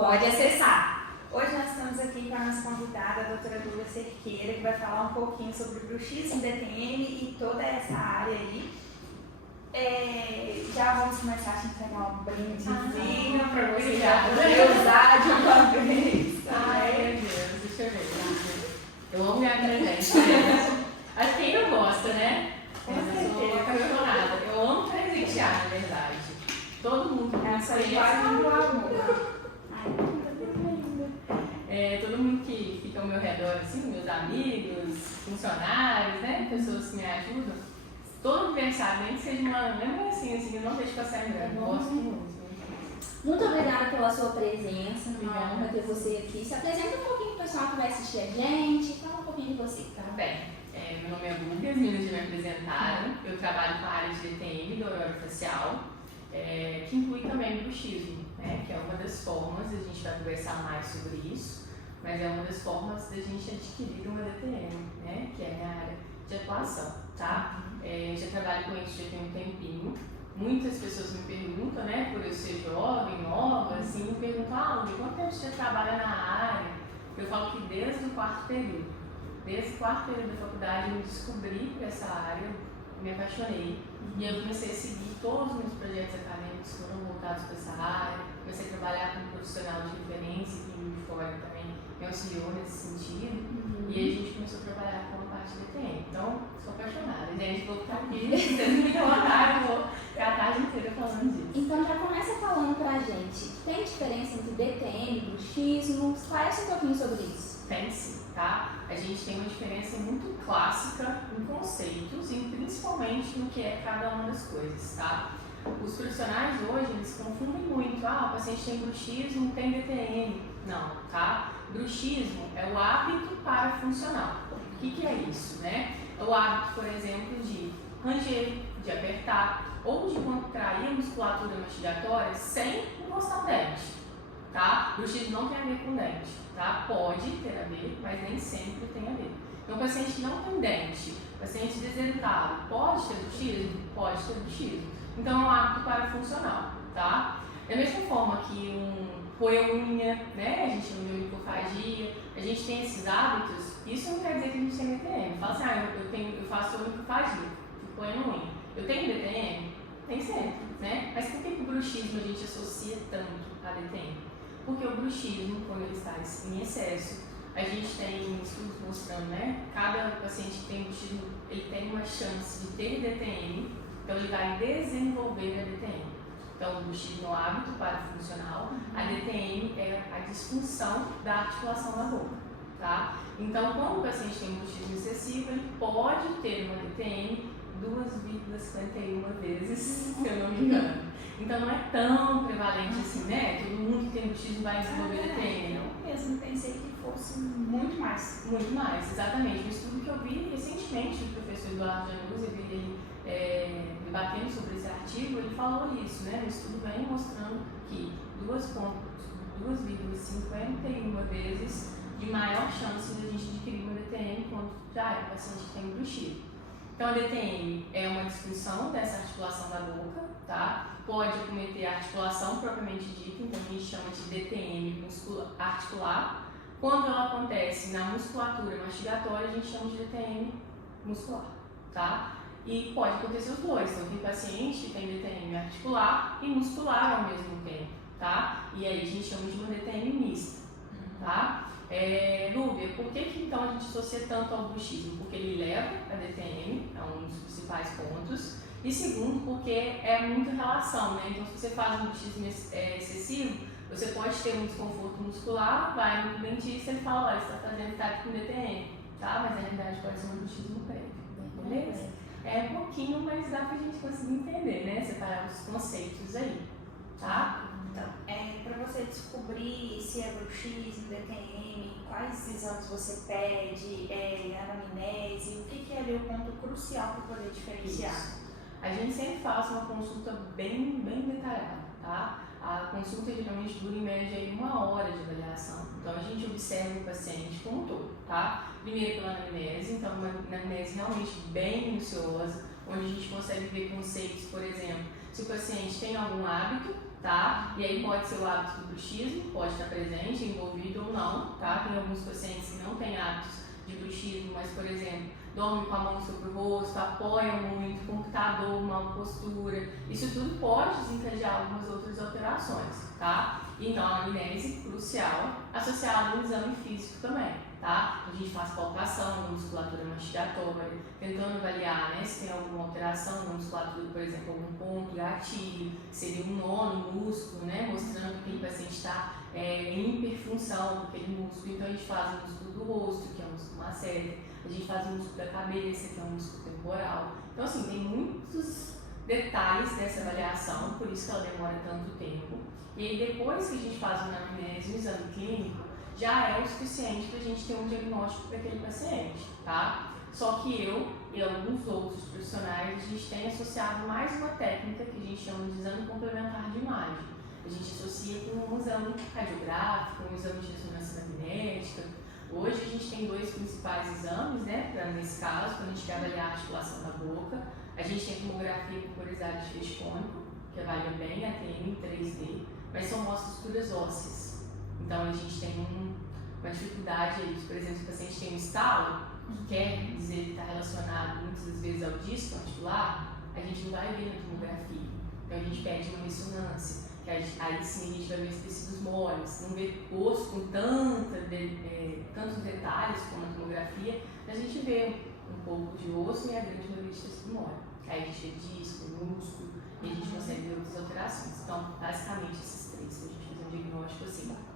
Pode acessar. Hoje nós estamos aqui com a nossa convidada, a doutora Lula Cerqueira, que vai falar um pouquinho sobre bruxismo, DTM e toda essa área aí. Já vamos começar a te entregar um brindezinho para você já poder usar de uma vez. Ai, meu Deus, deixa eu ver. Eu amo ganhar presente. Acho que quem não gosta, né? Eu sou apaixonada. Eu amo presentear, na verdade. Todo mundo essa aí vai no amor. Todo mundo que fica ao meu redor, assim, meus amigos, funcionários, né? Pessoas que me ajudam. Todo aniversário, nem que seja uma lembrancinha, assim, eu não deixo passar em branco. Gosto muito. Muito obrigada pela sua presença, uma honra ter você aqui. Se apresenta um pouquinho pro pessoal que vai assistir a gente, fala um pouquinho de você. Tá bem. Meu nome é Lucas, as meninas já me apresentaram. Eu trabalho com a área de DTM, do orofacial, que inclui também o bruxismo, né? Que é uma das formas, a gente vai conversar mais sobre isso, mas é uma das formas da gente adquirir uma DTM, né? Que é a minha área de atuação, tá? Já trabalho com isso já tem um tempinho. Muitas pessoas me perguntam, né, por eu ser jovem, nova, assim, me perguntam, de quanto tempo você trabalha na área? Eu falo que desde o quarto período. Desde o quarto período da faculdade eu descobri essa área, me apaixonei. E eu comecei a seguir todos os meus projetos acadêmicos que foram voltados para essa área. Comecei a trabalhar com um profissional de referência que de fora também me auxiliou nesse sentido. E aí a gente começou a trabalhar com a parte de DTM. Então, sou apaixonada. Gente, vou ficar aqui, vocês me colocaram, eu vou ficar a tarde inteira falando disso. Então já começa falando pra gente, tem diferença entre DTM e bruxismo? Esclarece um pouquinho sobre isso. Tem sim, tá? A gente tem uma diferença muito clássica em conceitos e principalmente no que é cada uma das coisas, tá? Os profissionais hoje, eles confundem muito. O paciente tem bruxismo, tem DTM. Não, tá? Bruxismo é o hábito parafuncional. O que é isso, né? É o hábito, por exemplo, de ranger, de apertar ou de contrair a musculatura mastigatória sem encostar o dente, tá? Bruxismo não tem a ver com dente, tá? Pode ter a ver, mas nem sempre tem a ver. Então, o paciente que não tem dente, paciente desedutado, pode ter bruxismo? Pode ter bruxismo. Então, é um hábito parafuncional, tá? Da mesma forma que roer unha, né? A gente chama de onicofagia, a gente tem esses hábitos, isso não quer dizer que a gente tem DTM. Fala assim, eu faço onicofagia, tipo roendo unha. Eu tenho DTM? Tem sempre, né? Mas por que o bruxismo a gente associa tanto a DTM? Porque o bruxismo, quando ele está em excesso, a gente tem estudos mostrando, né? Cada paciente que tem bruxismo, ele tem uma chance de ter DTM, então ele vai desenvolver a DTM. Então, o bruxismo é o hábito parafuncional, a DTM é a disfunção da articulação da boca, tá? Então, quando o paciente tem bruxismo excessivo, ele pode ter uma DTM 2,51 vezes, se eu não me engano. Então, não é tão prevalente assim, né? Todo mundo que tem bruxismo vai desenvolver DTM. Eu mesmo pensei que fosse muito mais. Muito mais, exatamente. Um estudo que eu vi recentemente do professor Eduardo Januzzi, eu vi ele debatendo sobre esse artigo, ele falou isso, né? O estudo vem mostrando que 2,51 vezes de maior chance de a gente adquirir uma DTM quando já é um paciente que tem bruxismo. Então, a DTM é uma disfunção dessa articulação da boca, tá? Pode acometer a articulação propriamente dita, então a gente chama de DTM articular. Quando ela acontece na musculatura mastigatória, a gente chama de DTM muscular, tá? E pode acontecer os dois, então tem paciente que tem DTM articular e muscular ao mesmo tempo, tá? E aí a gente chama de uma DTM mista, tá? Lúbia, por que então a gente associa tanto ao bruxismo? Porque ele leva a DTM, é um dos principais pontos, e segundo, porque é muita relação, né? Então se você faz um bruxismo excessivo, você pode ter um desconforto muscular, vai no dentista e ele fala, olha, você está fazendo TAC com DTM, tá? Mas na realidade pode ser um bruxismo prévio, beleza? É um pouquinho, mas dá pra gente conseguir entender, né? Separar os conceitos aí, tá? Então, para você descobrir se é bruxismo, DTM, quais exames você pede, anamnese, o que é ali o ponto crucial para poder diferenciar? Isso. A gente sempre faz uma consulta bem detalhada, tá? A consulta geralmente dura em média aí 1 hora de avaliação. Então a gente observa o paciente como um todo, tá? Primeiro pela anamnese, então uma anamnese realmente bem minuciosa, onde a gente consegue ver conceitos, por exemplo, se o paciente tem algum hábito, tá? E aí pode ser o hábito do bruxismo, pode estar presente, envolvido ou não, tá? Tem alguns pacientes que não têm hábitos de bruxismo, mas, por exemplo, dormem com a mão sobre o rosto, apoiam muito, computador, mal postura. Isso tudo pode desencadear algumas outras alterações, tá? Então, a anamnese crucial, associada ao exame físico também, tá? A gente faz palpação na musculatura mastigatória, tentando avaliar, né, se tem alguma alteração na musculatura, por exemplo, algum ponto, gatilho, que seria um nó no músculo, né, mostrando que aquele paciente está em hiperfunção com aquele músculo. Então, a gente faz o músculo do rosto, que é o músculo masseter, a gente faz o músculo da cabeça, que é o músculo temporal. Então, assim, tem muitos detalhes dessa avaliação, por isso que ela demora tanto tempo. E aí, depois que a gente faz uma anamnese, um exame clínico, já é o suficiente para a gente ter um diagnóstico para aquele paciente, tá? Só que eu e alguns outros profissionais, a gente tem associado mais uma técnica que a gente chama de exame complementar de imagem. A gente associa com um exame radiográfico, um exame de ressonância magnética. Hoje a gente tem dois principais exames, né, nesse caso, quando a gente quer avaliar a articulação da boca. A gente tem a tomografia corporizada de feixe cônico, que avalia bem a ATM em 3D, mas são estruturas ósseas. Então a gente tem uma dificuldade aí, por exemplo, se o paciente tem um estalo, que quer dizer que está relacionado muitas vezes ao disco articular, a gente não vai ver na tomografia. Então a gente pede uma ressonância, que aí sim a gente vai ver os tecidos moles, não vê osso com tantos detalhes como na tomografia, mas a gente vê um pouco de osso e a grande maioria de tecido mole. Aí a gente vê disco, músculo, e a gente consegue ver outras alterações. Então, basicamente esses três, a gente faz um diagnóstico assim, bacana.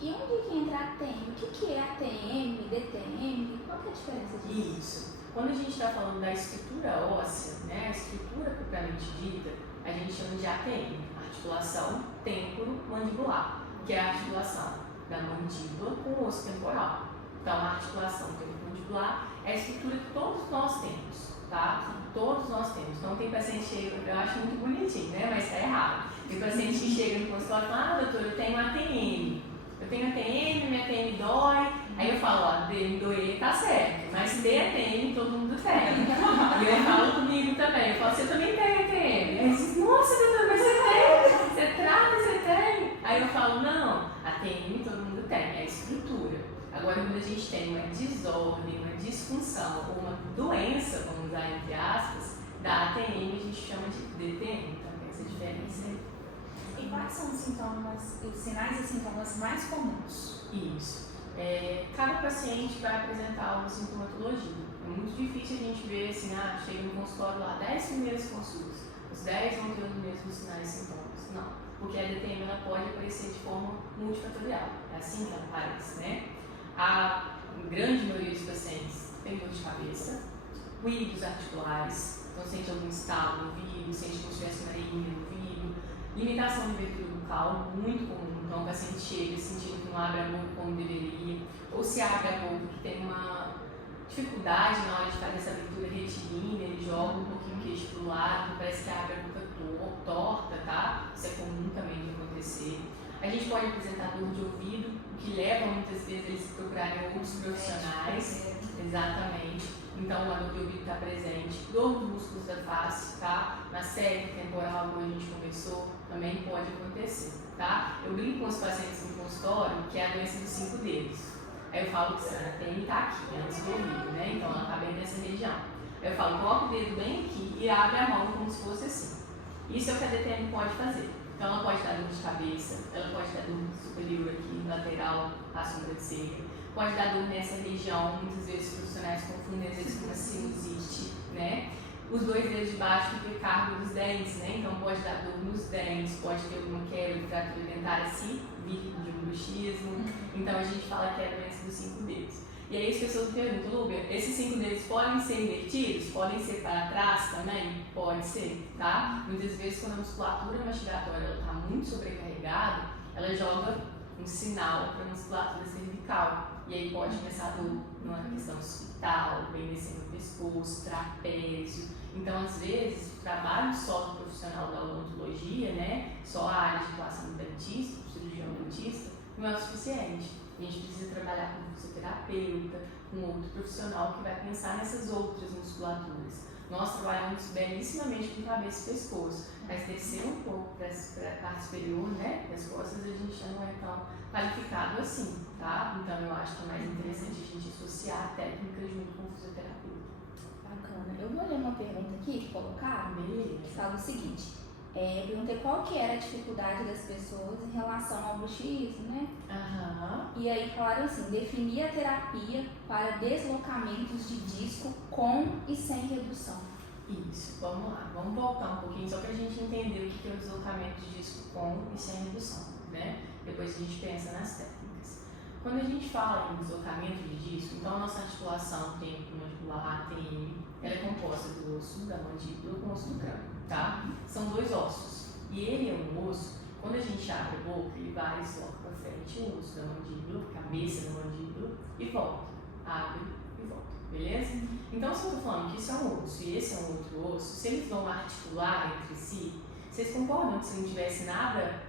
E onde que entra a ATM? O que é ATM, DTM? Qual que é a diferença disso? Isso. Quando a gente está falando da estrutura óssea, né, a estrutura propriamente dita, a gente chama de ATM, articulação temporomandibular, que é a articulação da mandíbula com o osso temporal. Então, a articulação temporomandibular é a estrutura que todos nós temos, tá? Todos nós temos. Então, tem paciente que chega, eu acho muito bonitinho, né, mas está errado. Tem paciente que chega no consultório e fala, doutor, eu tenho ATM. Eu tenho ATM, minha ATM dói. Aí eu falo, ó, me doer tá certo, mas ter ATM todo mundo tem. E eu falo comigo também, eu falo, você também tem ATM? Aí diz, nossa, doutor, mas você tem? Você trata, você tem? Aí eu falo, não, ATM todo mundo tem, é a estrutura. Agora, quando a gente tem uma desordem, uma disfunção ou uma doença, vamos usar entre aspas, da ATM a gente chama de DTM, então tem essa diferença aí. E quais são os sintomas, os sinais e sintomas mais comuns? Isso. Cada paciente vai apresentar uma sintomatologia. É muito difícil a gente ver assim, chega no consultório lá, 10 primeiras consultas, os 10 vão ter os mesmos sinais e sintomas. Não, porque a DTM ela pode aparecer de forma multifatorial. É assim que ela aparece, né? A grande maioria dos pacientes tem dor de cabeça, ruídos articulares, então sente algum estalo no ouvido, sente como se tivesse uma hernia no ouvido, limitação de abertura bucal, muito comum. Então, o paciente chega sentindo que não abre a boca como deveria, ou se abre a boca que tem uma dificuldade na hora de fazer essa abertura retilínea, ele joga um pouquinho o queixo para o lado, parece que abre a boca torta, tá? Isso é comum também de acontecer. A gente pode apresentar dor de ouvido, o que leva muitas vezes eles a procurarem outros profissionais. Exatamente. Então, a dor de ouvido está presente. Dor dos músculos da face, tá? Na série temporal, como a gente conversou, também pode acontecer, tá? Eu brinco com os pacientes no consultório que é a doença dos 5 dedos. Aí eu falo que a TM está aqui, antes do ouvido, né? Então, ela está bem nessa região. Aí eu falo, coloca o dedo bem aqui e abre a mão como se fosse assim. Isso é o que a DTM pode fazer. Então, ela pode dar dor de cabeça, ela pode dar dor superior aqui, lateral, à sobrancelha, pode dar dor nessa região, muitas vezes os profissionais confundem às vezes com uma sinusite, né? Os 2 dedos de baixo ficam cargo dos dentes, né? Então pode dar dor nos dentes, pode ter alguma quebra de fratura dentária se vir de um bruxismo. Então a gente fala que é a doença dos 5 dedos. E aí as pessoas me perguntam, Lúbia, esses 5 dedos podem ser invertidos? Podem ser para trás também? Pode ser, tá? Muitas vezes quando a musculatura mastigatória está muito sobrecarregada, ela joga um sinal para a musculatura cervical. E aí pode começar a dor numa questão hospital, bem descendo o pescoço, trapézio. Então, às vezes, o trabalho só do profissional da odontologia, né, só a área de atuação do dentista, do cirurgião dentista, não é o suficiente. A gente precisa trabalhar com um fisioterapeuta, com outro profissional que vai pensar nessas outras musculaturas. Nós trabalhamos belíssimamente com cabeça e pescoço, mas descer um pouco para a parte superior, né, das costas, a gente já não é tão qualificado assim, tá? Então eu acho que é mais interessante a gente associar a técnica junto com o fisioterapeuta. Bacana. Eu vou ler uma pergunta aqui que colocaram, que Beleza. fala o seguinte. Eu perguntei qual que era a dificuldade das pessoas em relação ao bruxismo, né? Aham. E aí falaram assim, definir a terapia para deslocamentos de disco com e sem redução. Isso, vamos lá. Vamos voltar um pouquinho só para a gente entender o que é o deslocamento de disco com e sem redução, né? Depois a gente pensa nas técnicas. Quando a gente fala em deslocamento de disco, então a nossa articulação temporomandibular, ATM, ela é composta do osso da mandíbula com o osso do crânio, tá? São 2 ossos. E ele é um osso, quando a gente abre a boca, ele vai e desloca para frente o osso da mandíbula, cabeça da mandíbula, e volta. Abre e volta, beleza? Então, se eu estou falando que isso é um osso e esse é um outro osso, se eles vão articular entre si, vocês concordam que se não tivesse nada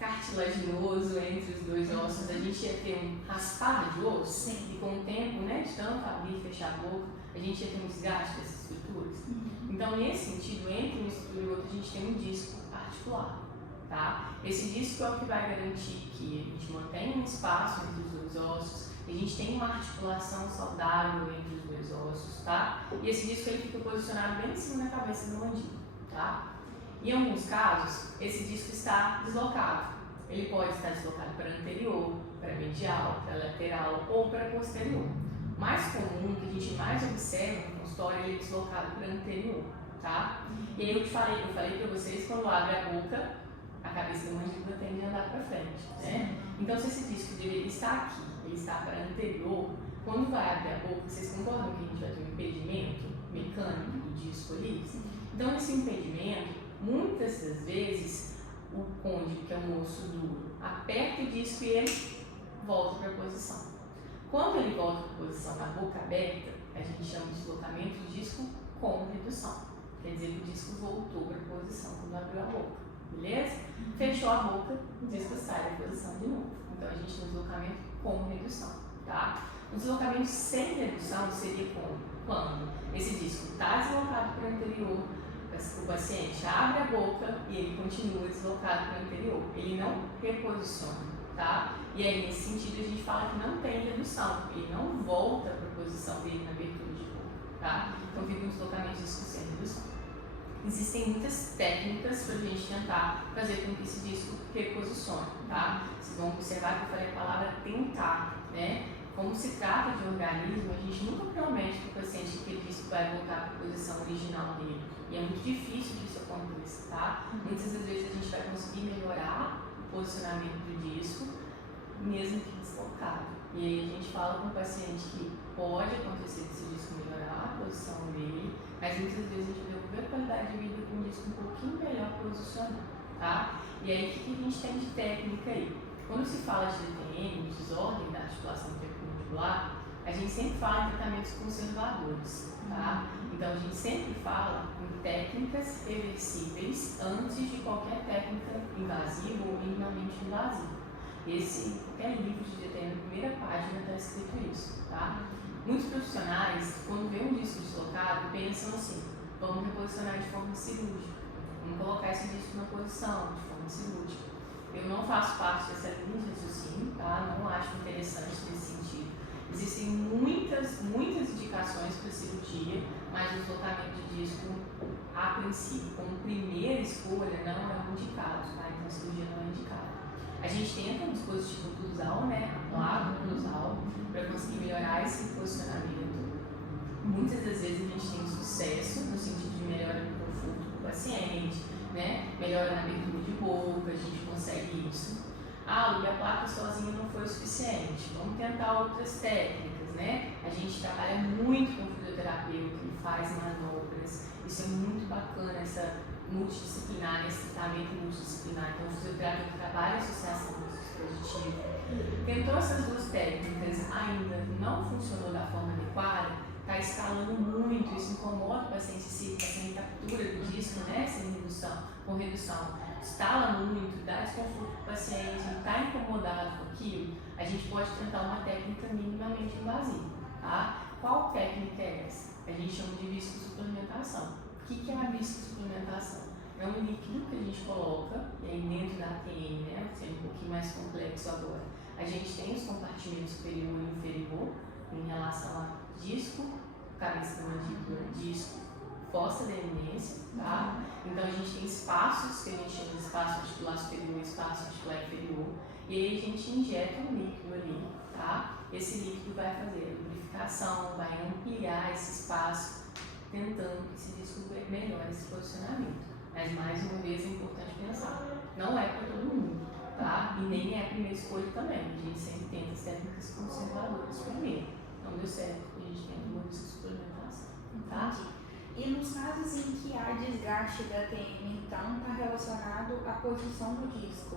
cartilaginoso entre os 2 ossos, a gente ia ter um raspar de osso? Sim. E com o tempo, né, de tanto abrir e fechar a boca, a gente ia ter um desgaste dessas estruturas. Então, nesse sentido, entre uma estrutura e outra, a gente tem um disco articular, tá? Esse disco é o que vai garantir que a gente mantenha um espaço entre os 2 ossos, a gente tem uma articulação saudável entre os 2 ossos, tá? E esse disco ele fica posicionado bem em cima da cabeça da mandíbula, tá? Em alguns casos, esse disco está deslocado. Ele pode estar deslocado para anterior, para medial, para lateral ou para posterior. O mais comum, que a gente mais observa no consultório, ele é deslocado para anterior, tá? E aí eu falei para vocês, quando abre a boca, a cabeça da mandíbula tende a andar para frente, né? Então, se esse disco deveria estar aqui, ele está para anterior, quando vai abrir a boca, vocês concordam que a gente vai ter um impedimento mecânico do disco ali? Então, esse impedimento, muitas das vezes, o côndilo, que é um osso duro, aperta o disco e ele volta para a posição. Quando ele volta para a posição na boca aberta, a gente chama de deslocamento de disco com redução. Quer dizer que o disco voltou para a posição quando abriu a boca, beleza? Fechou a boca, o disco sai da posição de novo. Então a gente tem um deslocamento com redução, tá? O deslocamento sem redução seria como? Quando esse disco está deslocado para o anterior, o paciente abre a boca e ele continua deslocado para o anterior. Ele não reposiciona, tá? E aí, nesse sentido, a gente fala que não tem redução, ele não volta para a posição dele na abertura de boca, tá? Então, fica um deslocamento de disco sem redução. Existem muitas técnicas para a gente tentar fazer com que esse disco reposicione, tá? Vocês vão observar que eu falei a palavra tentar, né? Como se trata de um organismo, a gente nunca promete para o paciente que ele disco vai voltar para a posição original dele. E é muito difícil que isso aconteça, tá? Muitas das vezes a gente vai conseguir melhorar o posicionamento do disco, mesmo que deslocado. E aí a gente fala com o paciente que pode acontecer desse disco melhorar a posição dele, mas muitas vezes a gente vai ver a qualidade de vida com o disco um pouquinho melhor posicionado, tá? E aí o que a gente tem de técnica aí? Quando se fala de DTM, desordem da articulação temporomandibular, a gente sempre fala em tratamentos conservadores, tá? Então a gente sempre fala em técnicas reversíveis antes de qualquer técnica invasiva ou minimamente invasiva. Qualquer livro de DTM, na primeira página está escrito isso, tá? Muitos profissionais, quando vê um disco deslocado, pensam assim, vamos reposicionar de forma cirúrgica, vamos colocar esse disco na posição de forma cirúrgica. Eu não faço parte dessa linha de raciocínio, tá? Não acho interessante nesse sentido. Existem muitas indicações para cirurgia, mas o deslocamento de disco, a princípio, como primeira escolha, não é indicado, tá? Então a cirurgia não é indicada. A gente tenta um dispositivo oclusal, né? A placa oclusal, para conseguir melhorar esse posicionamento. Muitas das vezes a gente tem sucesso no sentido de melhora do conforto do paciente, né? Melhora na abertura de boca, a gente consegue isso. E a placa sozinha não foi o suficiente. Vamos tentar outras técnicas, né? A gente trabalha muito com o fisioterapeuta, ele faz manobras. Isso é muito bacana, essa multidisciplinar, esse tratamento multidisciplinar. Então, o fisioterapeuta trabalha a associação desse dispositivo. Tentou essas 2 técnicas, ainda não funcionou da forma adequada, está escalando muito, isso incomoda o paciente, essa captura do disco, né? Sem redução, com redução. Estala muito, dá desconforto para o paciente, está incomodado com aquilo, a gente pode tentar uma técnica minimamente invasiva, tá? Qual técnica é essa? a gente chama de viscosuplementação. O que é a viscosuplementação? É um líquido que a gente coloca, e aí dentro da ATM, né, sendo um pouquinho mais complexo agora, a gente tem os compartimentos superior e inferior em relação a disco, cabeça da mandíbula, disco, fossa da eminência, tá? Então a gente tem espaços que a gente chama de espaço articular superior e espaço articular inferior, e aí a gente injeta um líquido ali, tá? Esse líquido vai fazer a lubrificação, vai ampliar esse espaço, tentando que esse disco melhore esse posicionamento. Mas mais uma vez é importante pensar, não é para todo mundo, tá? E nem é a primeira escolha também. A gente sempre tenta as técnicas conservadoras primeiro. Não deu certo, a gente tenta uma suplementação, tá? E nos casos em que há desgaste da TM, então, está relacionado à posição do disco?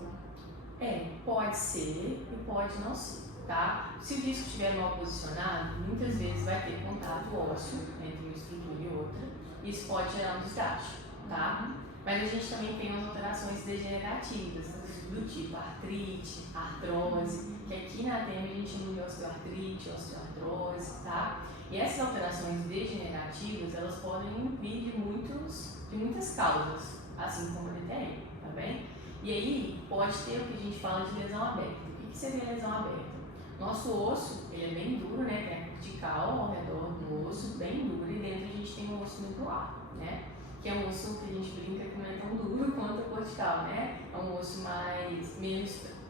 Pode ser e pode não ser, tá? Se o disco estiver mal posicionado, muitas vezes vai ter contato ósseo entre uma estrutura e outra, e isso pode gerar um desgaste, tá? Mas a gente também tem as alterações degenerativas, do tipo artrite, artrose, que aqui na ATM a gente chama de osteoartrite, osteoartrose, tá? E essas alterações degenerativas, elas podem vir de muitas causas, assim como a DTM, tá bem? E aí pode ter o que a gente fala de lesão aberta. O que seria lesão aberta? Nosso osso, ele é bem duro, né? Tem a cortical ao redor do osso, bem duro, e dentro a gente tem um osso medular, né? Que é um osso que a gente brinca que não é tão duro quanto a cortical, né? É um osso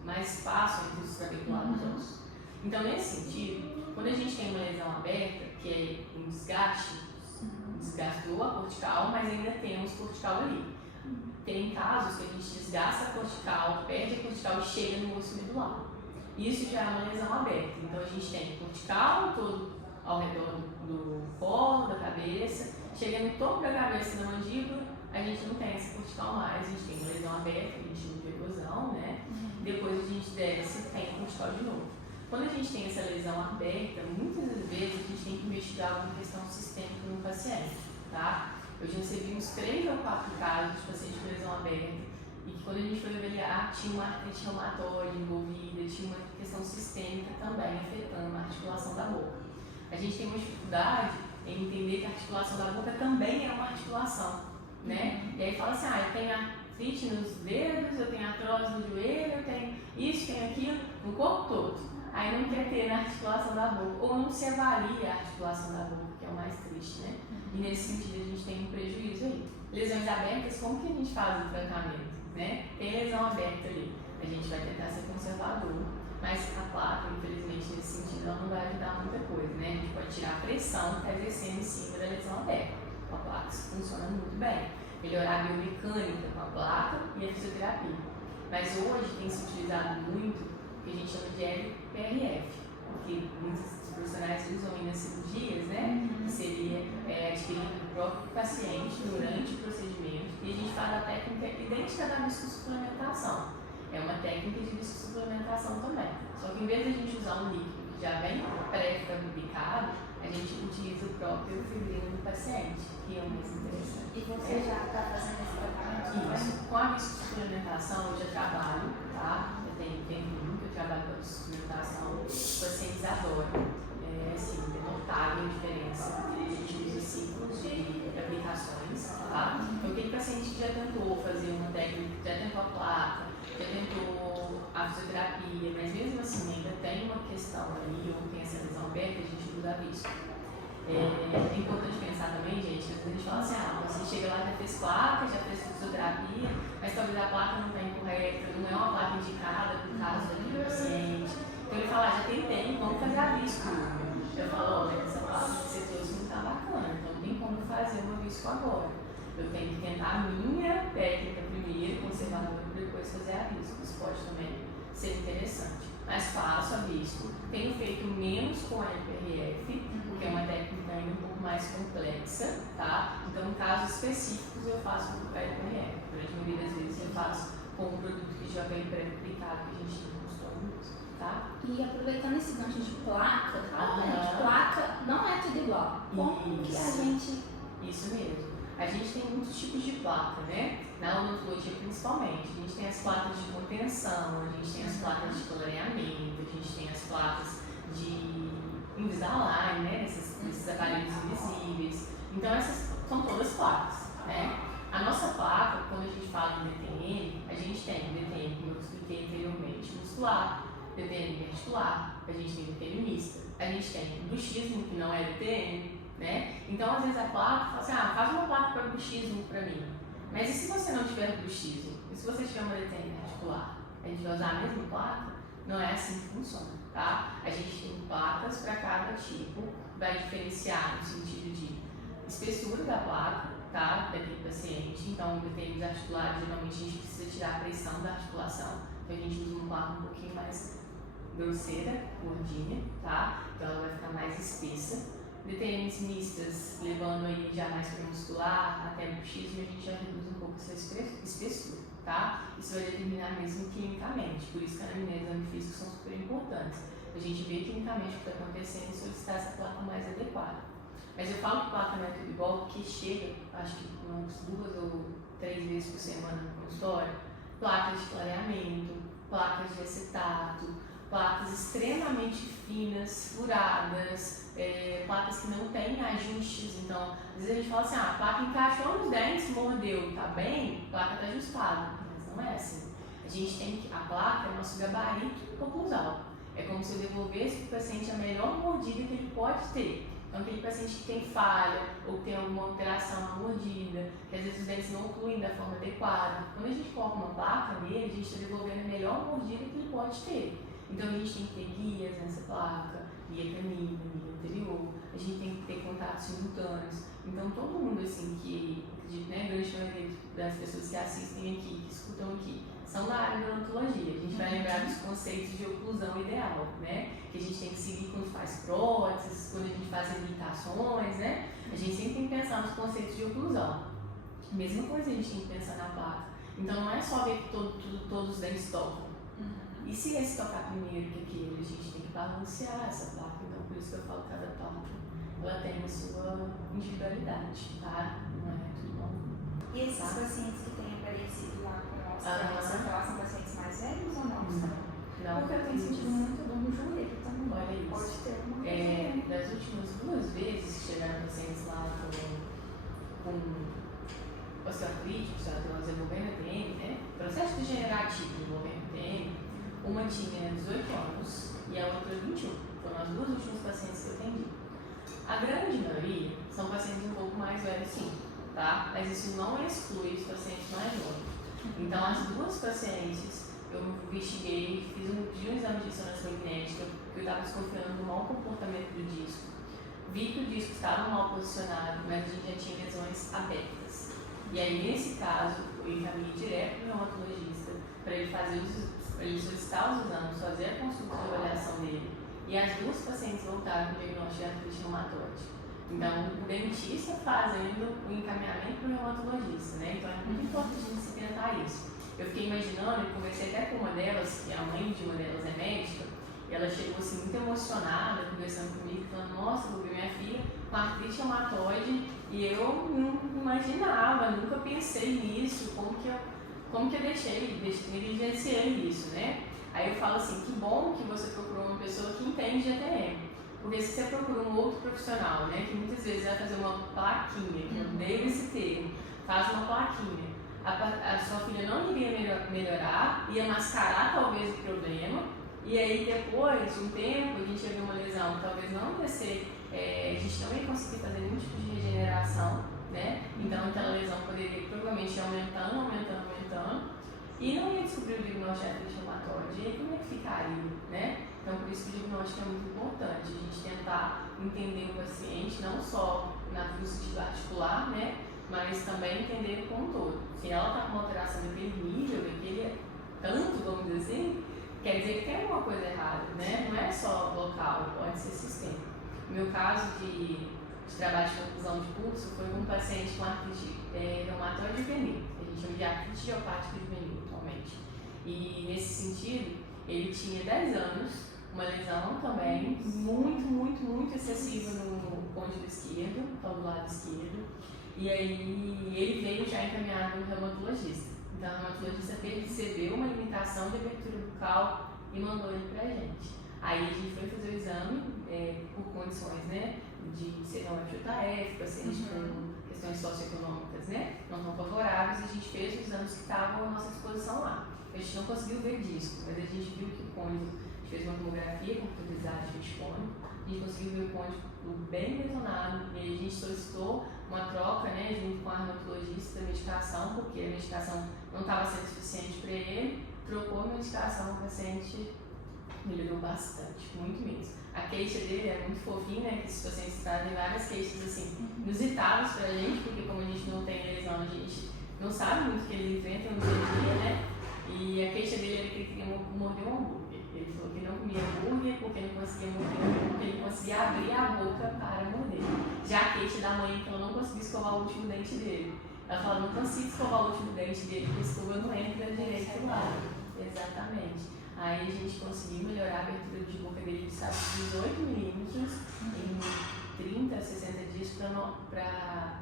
mais fácil entre os trabeculados dos ossos. Então, nesse sentido, quando a gente tem uma lesão aberta, que é um desgaste do a cortical, mas ainda temos cortical ali. Tem casos que a gente desgasta a cortical, perde a cortical e chega no osso medular. Isso já é uma lesão aberta. Então, a gente tem cortical todo ao redor do colo, da cabeça, chega no topo da cabeça da mandíbula, a gente não tem essa cortical mais, a gente tem uma lesão aberta, a gente chama de erosão, né? Depois a gente desce e tem a cortical de novo. Quando a gente tem essa lesão aberta, muitas vezes a gente tem que investigar alguma questão sistêmica no paciente, tá? Eu já recebi uns 3 ou 4 casos de paciente com lesão aberta e que quando a gente foi avaliar tinha uma artrite reumatoide envolvida, tinha uma questão sistêmica também afetando a articulação da boca. A gente tem uma dificuldade em entender que a articulação da boca também é uma articulação, né? E aí fala assim, eu tenho artrite nos dedos, eu tenho artrose no joelho, eu tenho isso, tenho aquilo, no corpo todo. Aí não quer ter na articulação da boca, ou não se avalia a articulação da boca, que é o mais triste, né? E nesse sentido a gente tem um prejuízo aí. Lesões abertas, como que a gente faz o tratamento, né? Tem lesão aberta ali, a gente vai tentar ser conservador, mas a placa, infelizmente, nesse sentido, ela não vai ajudar muita coisa, né? A gente pode tirar a pressão que está exercendo em cima da lesão aberta. Com a placa isso funciona muito bem. Melhorar a biomecânica com a placa e a fisioterapia. Mas hoje tem se utilizado muito o que a gente chama de LPRF, que muitos profissionais usam aí nas cirurgias, né? Que seria adquirido do próprio paciente durante o procedimento, e a gente faz a técnica idêntica da viscosuplementação. É uma técnica de viscosuplementação também. Só que em vez de a gente usar um líquido que já vem pré-fabricado, a gente utiliza o próprio fibrino do paciente, que é o mais interessante. E você já está fazendo esse tratamento? Isso. Com a viscosuplementação eu já trabalho, tá? Eu tenho tempo que eu trabalho com a viscosuplementação. Os pacientes adoram. Assim, é notável a diferença. A gente usa ciclos de aplicações, tá? Então, aquele paciente que já tentou fazer uma técnica, já tentou a placa, já tentou a fisioterapia, mas mesmo assim ainda tem uma questão ali, ou tem essa lesão aberta, a gente usa a visco. É importante pensar também, gente, que às vezes a gente fala assim, você chega lá, já fez placa, já fez fisioterapia, mas talvez a placa não está incorreta, não é uma placa indicada para o caso daquele paciente. Então ele fala, já tentei, vamos fazer a visco. Eu falo, olha, essa placa que você trouxe não está bacana, então não tem como fazer uma visco agora. Eu tenho que tentar a minha técnica primeiro, conservadora, para depois fazer a visco. Isso pode também ser interessante. Mas faço a visco, tenho feito menos com a LPRF, porque é uma técnica ainda um pouco mais complexa, tá? Então, em casos específicos, eu faço com a LPRF. Durante a maioria das vezes, eu faço com um produto que já vem pré-aplicado, que a gente tem no consultório mesmo, tá? E aproveitando esse gancho de placa, placa não é tudo igual. Como que a gente... Isso mesmo. A gente tem muitos tipos de placa, né? Na odontologia principalmente. A gente tem as placas de contenção, a gente tem as placas de coloreamento, a gente tem as placas de Invisalign, né, nesses aparelhos invisíveis. Então essas são todas placas, né? A nossa placa, quando a gente fala em DTM, a gente tem DTM, como eu expliquei anteriormente, muscular, DTM articular, a gente tem DTM mista, a gente tem bruxismo, que não é DTM, né? Então às vezes a placa fala assim, faz uma placa para bruxismo para mim. Mas e se você não tiver bruxismo? E se você tiver uma DTM articular? A gente vai usar a mesma placa? Não é assim que funciona, tá? A gente tem placas para cada tipo, vai diferenciar no sentido de espessura da placa, tá? Daquele paciente. Então, DTMs articulares, geralmente a gente precisa tirar a pressão da articulação. Então, a gente usa uma placa um pouquinho mais grosseira, gordinha, tá? Então, ela vai ficar mais espessa. DTMs mistas, levando aí já mais para muscular, até bruxismo, a gente já reduz um pouco essa espessura, tá? Isso vai determinar mesmo quimicamente, por isso que a anamnese e o exame físico são super importantes. A gente vê quimicamente o que está acontecendo e solicitar essa placa mais adequada. Mas eu falo que placa não é tudo igual porque chega, acho que umas 2 ou 3 vezes por semana no consultório, placas de clareamento, placas de acetato, placas extremamente finas, furadas, placas que não têm ajustes. Então, às vezes a gente fala assim, a placa encaixou nos dentes, mordeu, tá bem, a placa tá ajustada. Mas não é assim. A gente tem que, a placa é nosso gabarito oclusal. É como se eu devolvesse para o paciente a melhor mordida que ele pode ter. Então, aquele paciente que tem falha ou que tem alguma alteração na mordida, que às vezes os dentes não ocluem da forma adequada. Quando a gente coloca uma placa nele, a gente está devolvendo a melhor mordida que ele pode ter. Então, a gente tem que ter guias nessa placa, guia canina, guia anterior, a gente tem que ter contatos simultâneos. Então, todo mundo, assim, né, grande maioria das pessoas que assistem aqui, que escutam aqui, são da área da odontologia. A gente vai lembrar dos conceitos de oclusão ideal, né? Que a gente tem que seguir quando faz próteses, quando a gente faz habilitações, né? A gente sempre tem que pensar nos conceitos de oclusão. Mesma coisa a gente tem que pensar na placa. Então, não é só ver que todos os dentes tocam. E se esse tocar primeiro que aquele, a gente tem que balancear essa placa. Então, por isso que eu falo que cada placa, ela tem a sua individualidade, tá? Não é tudo bom. E esses pacientes que têm aparecido lá com nós, são pacientes mais velhos ou não? Não. Porque eu tenho sentido muito dor no joelho também. Olha isso. Pode ter alguma coisa. Das últimas 2 vezes que chegaram pacientes lá com osteoartrite, osteoartrose envolvendo TM, né? Processo degenerativo envolvendo TM, uma tinha 18 anos e a outra 21. Foram as 2 últimas pacientes que eu atendi. A grande maioria são pacientes um pouco mais velhos, sim, tá? Mas isso não exclui os pacientes mais novos. Então, as 2 pacientes, eu investiguei, fiz um exame de ressonância magnética, porque eu estava desconfiando do mau comportamento do disco. Vi que o disco estava mal posicionado, mas a gente já tinha lesões abertas. E aí, nesse caso, eu encaminhei direto para o reumatologista, para ele solicitar os exames, fazer a consulta de avaliação dele. E as 2 pacientes voltaram com o diagnóstico de artrite reumatoide. Então, o dentista fazendo o encaminhamento para o reumatologista, né? Então, é muito importante a gente se tentar isso. Eu fiquei imaginando, e conversei até com uma delas, que a mãe de uma delas é médica, e ela chegou assim muito emocionada, conversando comigo, falando, nossa, Rubi, minha filha com artrite reumatoide, e eu não imaginava, nunca pensei nisso, como que eu negligenciei isso, né? Aí eu falo assim, que bom que você procurou uma pessoa que entende de ATM. Porque se você procura um outro profissional, né, que muitas vezes vai fazer uma plaquinha, que eu odeio esse termo, faz uma plaquinha, a sua filha não iria melhorar, ia mascarar talvez o problema, e aí depois de um tempo a gente ia ver uma lesão, talvez não ia ser, a gente não ia conseguir fazer nenhum tipo de regeneração, né? Então aquela lesão poderia provavelmente ir aumentando, e não ia descobrir o diagnóstico de artrite reumatoide. E aí como é que ficaria, né? Então por isso que o diagnóstico é muito importante, a gente tentar entender o paciente, não só no sentido articular, né? Mas também entender como um todo. Se ela está com uma alteração daquele nível, daquele tanto, vamos dizer assim, quer dizer que tem alguma coisa errada, né? Não é só local, pode ser sistêmico. No meu caso de trabalho de conclusão de curso, foi um paciente com artrite reumatoide juvenil, que a gente chama de artrite idiopática juvenil atualmente. E nesse sentido, ele tinha 10 anos, uma lesão também muito excessiva no côndilo esquerdo, então do lado esquerdo. E aí ele veio já encaminhado no reumatologista. Então o reumatologista percebeu uma limitação de abertura bucal e mandou ele pra gente. Aí a gente foi fazer o exame por condições, né, de ser não FJF, paciente com questões socioeconômicas, né, não tão favoráveis, a gente fez os exames que estavam à nossa disposição lá. A gente não conseguiu ver disco, mas a gente viu que o cônigo, a gente fez uma tomografia computadorizada de cônigo, a gente conseguiu ver o cônigo bem lesionado, e aí a gente solicitou uma troca, né, junto com a reumatologista da medicação, porque a medicação não estava sendo suficiente para ele, trocou a medicação, o paciente melhorou bastante, muito mesmo. A queixa dele é muito fofinha, né, que esses pacientes trazem várias queixas assim, inusitadas pra gente, porque como a gente não tem lesão, a gente não sabe muito o que eles enfrentam no dia a dia, né? E a queixa dele era que ele queria morder um hambúrguer. Ele falou que não comia hambúrguer porque não conseguia morder hambúrguer, porque ele não conseguia abrir a boca para morder. Já a queixa da mãe, que ela não conseguia escovar o último dente dele. Ela falou, não consigo escovar o último dente dele, porque a escova não entra direito lá. Exatamente. Aí a gente conseguiu melhorar a abertura de boca dele de 18 milímetros em 30, 60 dias para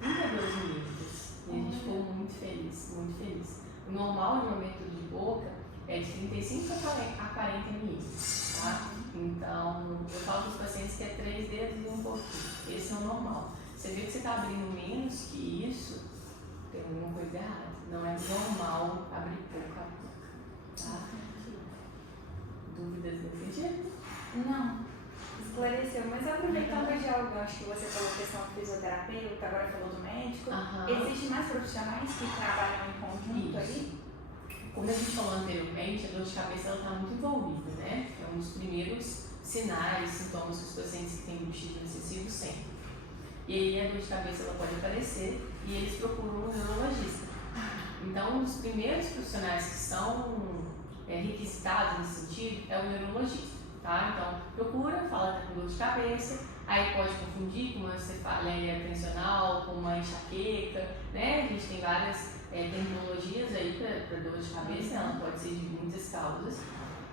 32 milímetros. E a gente ficou muito feliz, muito feliz. O normal de uma abertura de boca é de 35 a 40 milímetros, tá? Então, eu falo para os pacientes que é 3 dedos e um pouquinho. Esse é o normal. Você vê que você está abrindo menos que isso, tem alguma coisa errada. Não é normal abrir pouco a boca, tá? Dúvidas nesse sentido? Não, esclareceu. Mas aproveitando já o gancho que você falou, questão do fisioterapeuta, agora falou do médico, existem mais profissionais que trabalham em conjunto ali? Como a gente falou anteriormente, a dor de cabeça está muito envolvida, né? É um dos primeiros sinais, sintomas que os pacientes que têm bruxismo excessivo sentem. E aí a dor de cabeça ela pode aparecer e eles procuram um neurologista. Então, um dos primeiros profissionais que são requisitados nesse sentido é o neurologista, tá? Então, procura, fala que tá com dor de cabeça, aí pode confundir com uma cefaleia tensional, com uma enxaqueca, né? A gente tem várias tecnologias aí para dor de cabeça, ela pode ser de muitas causas,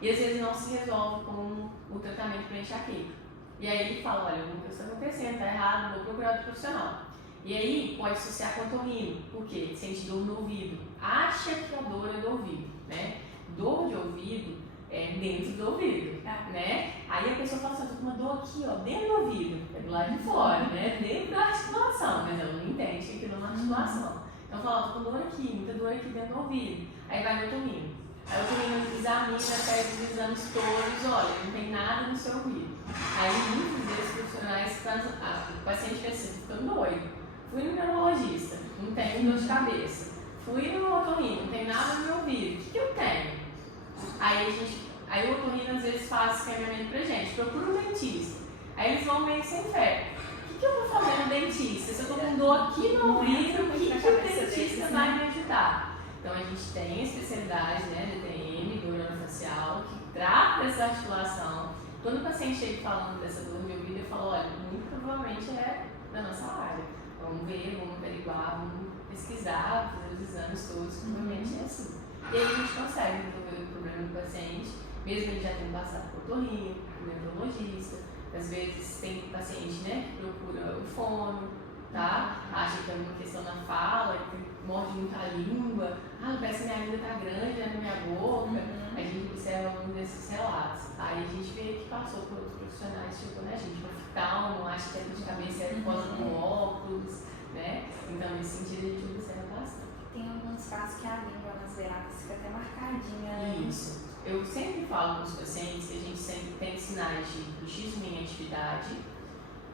e às vezes não se resolve com o tratamento para enxaqueca. E aí ele fala, olha, alguma coisa está acontecendo, está errado, vou procurar outro profissional. E aí pode associar com otorrino, porque sente dor no ouvido, acha que a dor é do ouvido, né? Dor de ouvido é dentro do ouvido, né? Aí a pessoa fala assim, eu tô com uma dor aqui, ó, dentro do ouvido, é do lado de fora, né? Dentro da articulação, mas ela não entende que aquilo é uma articulação. Então fala, tô com dor aqui, muita dor aqui dentro do ouvido. Aí vai no otorrino. Aí o otorrino examina, pega os exames todos, olha, não tem nada no seu ouvido. Aí muitos desses profissionais, o paciente fica assim, ficando doido. Fui no neurologista, não tenho dor de cabeça. Fui no otorrino, não tem nada no meu ouvido. O que eu tenho? Aí o otorrino às vezes faz escaneamento pra gente, procura um dentista. Aí eles vão meio sem fé. O que eu vou fazer no dentista? Se eu tô com dor aqui no ouvido, o que o dentista vai me ajudar? Então a gente tem a especialidade, né, DTM, dor orofacial, que trata essa articulação. Quando o paciente chega falando dessa dor de ouvido, eu falo, olha, muito provavelmente é da nossa área. Vamos ver, vamos averiguar, vamos pesquisar, fazer os exames todos, provavelmente é assim. E aí a gente consegue resolver o problema do paciente, mesmo ele já tendo passado por otorrino, por neurologista. Às vezes tem paciente, né, que procura o fono, tá? Acha que é uma questão na fala, que morde muito a língua. Parece que minha língua tá grande na minha boca. A gente observa alguns desses relatos. Aí a gente vê que passou por outros profissionais, tipo, né, gente, calmo, acha que a dor de cabeça é por causa do óculos, né? Então, nesse sentido, a gente observa bastante. Tem alguns casos que a língua nas veradas fica até marcadinha, né? Isso. Eu sempre falo com os pacientes que a gente sempre tem sinais de bruxismo em atividade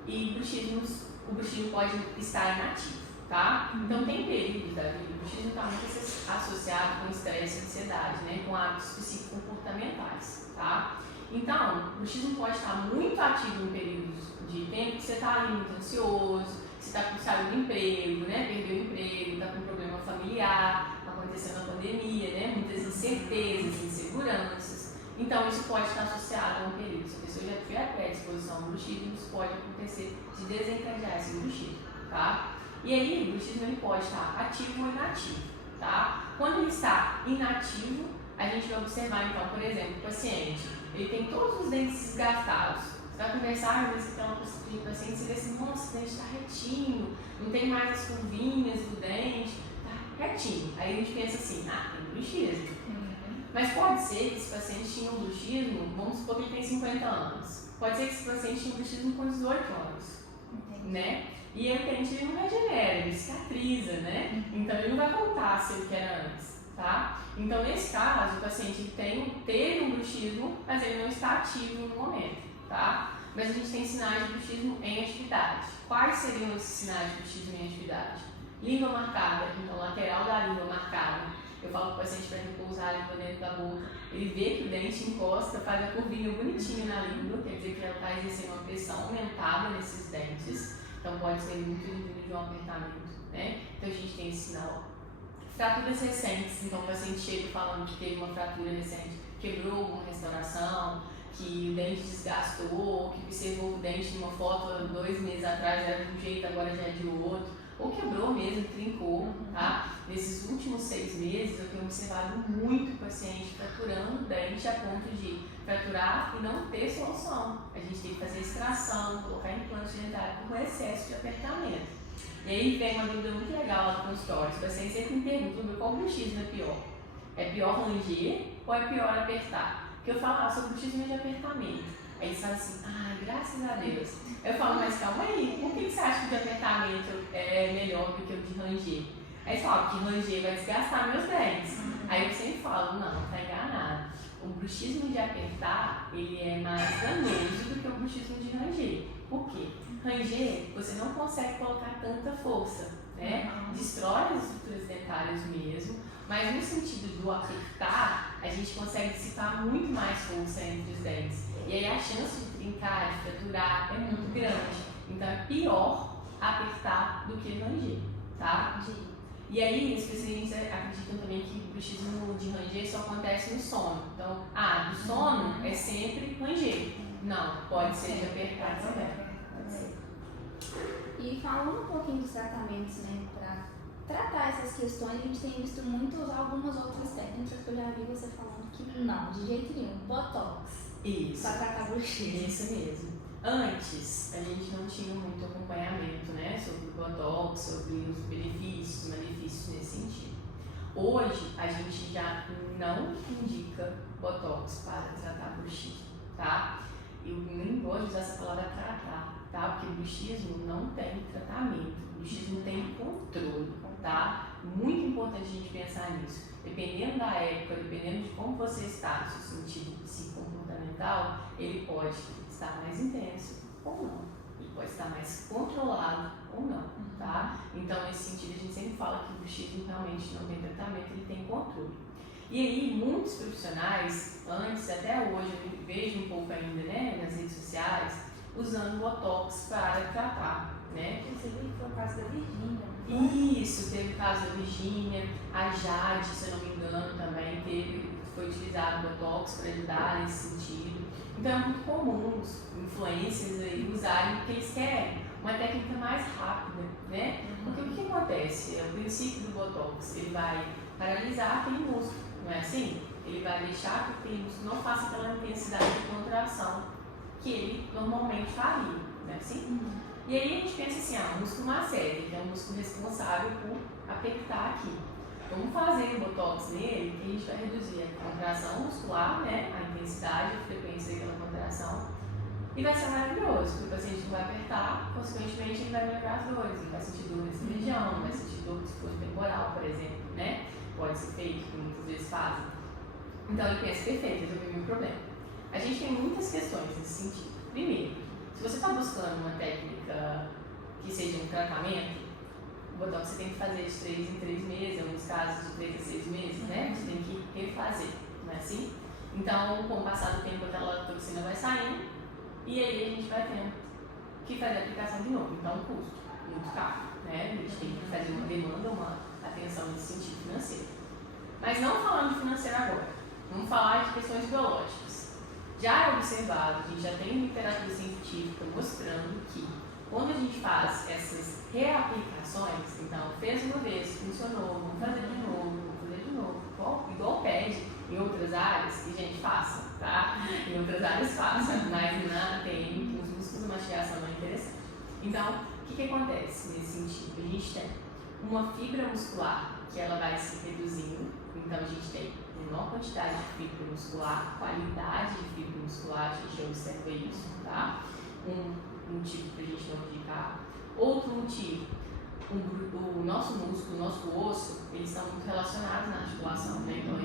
e o bruxismo pode estar inativo, tá? Então, tem períodos da vida. O bruxismo está muito associado com estresse e ansiedade, né? Com hábitos psicocomportamentais, tá? Então, o bruxismo pode estar muito ativo em períodos de tempo que você está ali muito ansioso, você está com saída do emprego, né? Perdeu o emprego, está com um problema familiar, acontecendo a pandemia, né? Muitas incertezas, inseguranças. Então, isso pode estar associado a um período. Se a pessoa já tiver predisposição ao bruxismo, isso pode acontecer de desencadear esse bruxismo, tá? E aí, o bruxismo ele pode estar ativo ou inativo, tá? Quando ele está inativo, a gente vai observar, então, por exemplo, o paciente, ele tem todos os dentes desgastados. Você vai conversar, às vezes você tem uma postura de paciente, você vê assim, nossa, o dente está retinho, não tem mais as curvinhas do dente, está retinho. Aí a gente pensa assim, tem bruxismo. Mas pode ser que esse paciente tinha um bruxismo, vamos supor que ele tem 50 anos. Pode ser que esse paciente tenha um bruxismo com 18 anos, Entendi. né? E o dente ele não regenera, ele cicatriza, né? Então ele não vai voltar a ser o que era antes, tá? Então nesse caso, o paciente teve um bruxismo, mas ele não está ativo no momento, tá? Mas a gente tem sinais de bruxismo em atividade. Quais seriam esses sinais de bruxismo em atividade? Língua marcada, então lateral da língua marcada. Eu falo para o paciente para repousar a língua dentro da boca. Ele vê que o dente encosta, faz a curvinha bonitinha na língua, quer dizer que ela está exercendo uma pressão aumentada nesses dentes. Então pode ser muito vindo de um apertamento, né? Então a gente tem esse sinal. Fraturas recentes, então o paciente chega falando que teve uma fratura recente, quebrou alguma restauração, que o dente desgastou, que observou o dente numa foto 2 meses atrás era de um jeito, agora já é de outro, ou quebrou mesmo, trincou, tá? Nesses últimos 6 meses eu tenho observado muito paciente fraturando o dente a ponto de fraturar e não ter solução. A gente tem que fazer extração, colocar implante dentário com excesso de apertamento. E aí vem uma dúvida muito legal lá no consultório. Os pacientes sempre me perguntam qual bruxismo é pior. É pior ranger ou é pior apertar? Porque eu falo, sou bruxismo de apertamento. Aí eles falam assim, graças a Deus. Eu falo, mas calma aí, por que você acha que o de apertamento é melhor do que o de ranger? Aí eles falam que ranger vai desgastar meus dentes. Aí eu sempre falo, não, tá enganado. O bruxismo de apertar, ele é mais danoso do que o bruxismo de ranger. Por quê? Ranger, você não consegue colocar tanta força, né? Destrói as estruturas dentárias mesmo, mas no sentido do apertar, a gente consegue dissipar muito mais força entre os dentes. E aí a chance de trincar, de fraturar é muito grande. Então é pior apertar do que ranger, tá? E aí, os especialistas acreditam também que o bruxismo de ranger só acontece no sono. Então, do sono é sempre ranger. Não, pode ser de apertar também. Pode ser. E falando um pouquinho dos tratamentos, né, para tratar essas questões, a gente tem visto muito usar algumas outras técnicas que eu já vi você falando que não, de jeito nenhum, botox. Isso. Para tratar bruxismo. Isso mesmo. Antes, a gente não tinha muito acompanhamento, né, sobre o botox, sobre os benefícios, malefícios nesse sentido. Hoje, a gente já não indica botox para tratar bruxismo, tá? Eu nem gosto de usar essa palavra tratar, tá? Porque o bruxismo não tem tratamento, o bruxismo tem controle, tá? Muito importante a gente pensar nisso. Dependendo da época, dependendo de como você está no seu sentido psicocomportamental, ele pode estar mais intenso ou não. Ele pode estar mais controlado ou não, tá? Então, nesse sentido, a gente sempre fala que o bruxismo realmente não tem tratamento, ele tem controle. E aí, muitos profissionais, antes, até hoje, eu vejo um pouco ainda, né, nas redes sociais, usando botox para tratar, né? Inclusive, foi o caso da Virgínia. Isso, teve o caso da Virgínia, a Jade, se eu não me engano, também foi utilizado botox para ajudar nesse sentido. Então é muito comum os influencers aí usarem porque eles querem uma técnica mais rápida, né? Porque o que acontece? O princípio do botox, ele vai paralisar aquele músculo, não é assim? Ele vai deixar que aquele músculo não faça aquela intensidade de contração que ele normalmente faria, não é assim? E aí a gente pensa assim, o músculo macete, que é um músculo responsável por apertar aqui. Vamos fazer o botox nele, que a gente vai reduzir a contração muscular, né, a intensidade, a frequência daquela contração, e vai ser maravilhoso, porque o paciente não vai apertar, consequentemente ele vai melhorar as dores, ele vai sentir dor nessa região, não vai sentir dor se for temporal, por exemplo, né, pode ser feito, que muitas vezes fazem. Então ele pensa, perfeito, resolvi o meu problema. A gente tem muitas questões nesse sentido. Primeiro, se você está buscando uma técnica que seja um tratamento, o botox você tem que fazer de 3 em 3 meses, em alguns casos de 3 a 6 meses, né? Você tem que refazer, não é assim? Então, com o passar do tempo, aquela toxina vai saindo e aí a gente vai tendo que fazer a aplicação de novo. Então, custo muito caro, né? A gente tem que fazer uma demanda, uma atenção nesse sentido financeiro. Mas não falando de financeiro agora, vamos falar de questões biológicas. Já é observado, a gente já tem literatura científica mostrando que quando a gente faz essas reaplicações, então fez uma vez, funcionou, vamos fazer de novo, igual pede em outras áreas, que a gente faça, tá? Em outras áreas faça, mas na TM, os músculos de mastigação não é interessante. Então, o que acontece nesse sentido? A gente tem uma fibra muscular que ela vai se reduzindo, então a gente tem menor quantidade de fibra muscular, qualidade de fibra muscular, a gente observa isso, tá? Um motivo para a gente não indicar. Outro motivo, o nosso músculo, o nosso osso, eles são muito relacionados na articulação, né? Então,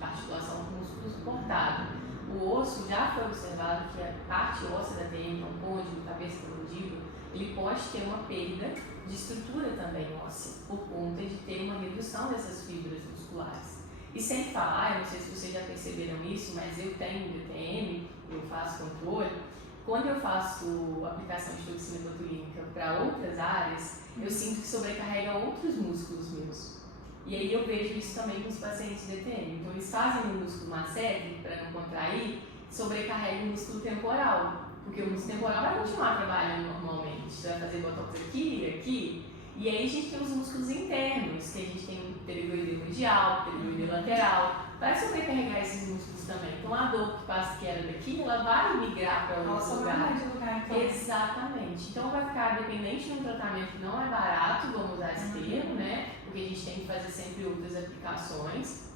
a articulação com o músculo suportado. O osso já foi observado que a parte óssea da TM, então côndilo, cabeça e mandíbula, ele pode ter uma perda de estrutura também óssea, por conta de ter uma redução dessas fibras musculares. E sem falar, eu não sei se vocês já perceberam isso, mas eu tenho DTM, eu faço controle. Quando eu faço aplicação de toxina botulínica para outras áreas, eu sinto que sobrecarrega outros músculos meus. E aí eu vejo isso também nos pacientes de DTM. Então eles fazem o músculo masseter para não contrair, sobrecarrega o músculo temporal. Porque o músculo temporal vai continuar trabalhando normalmente. Você vai fazer botox aqui e aqui. E aí a gente tem os músculos internos, que a gente tem o pterygoideu medial, pterygoideu lateral. Vai sobrecarregar esses músculos também. Então a dor que passa que era daqui, ela vai migrar para outro lugar. Então. Exatamente. Então vai ficar dependente de um tratamento que não é barato, vamos usar esse termo, né? Porque a gente tem que fazer sempre outras aplicações.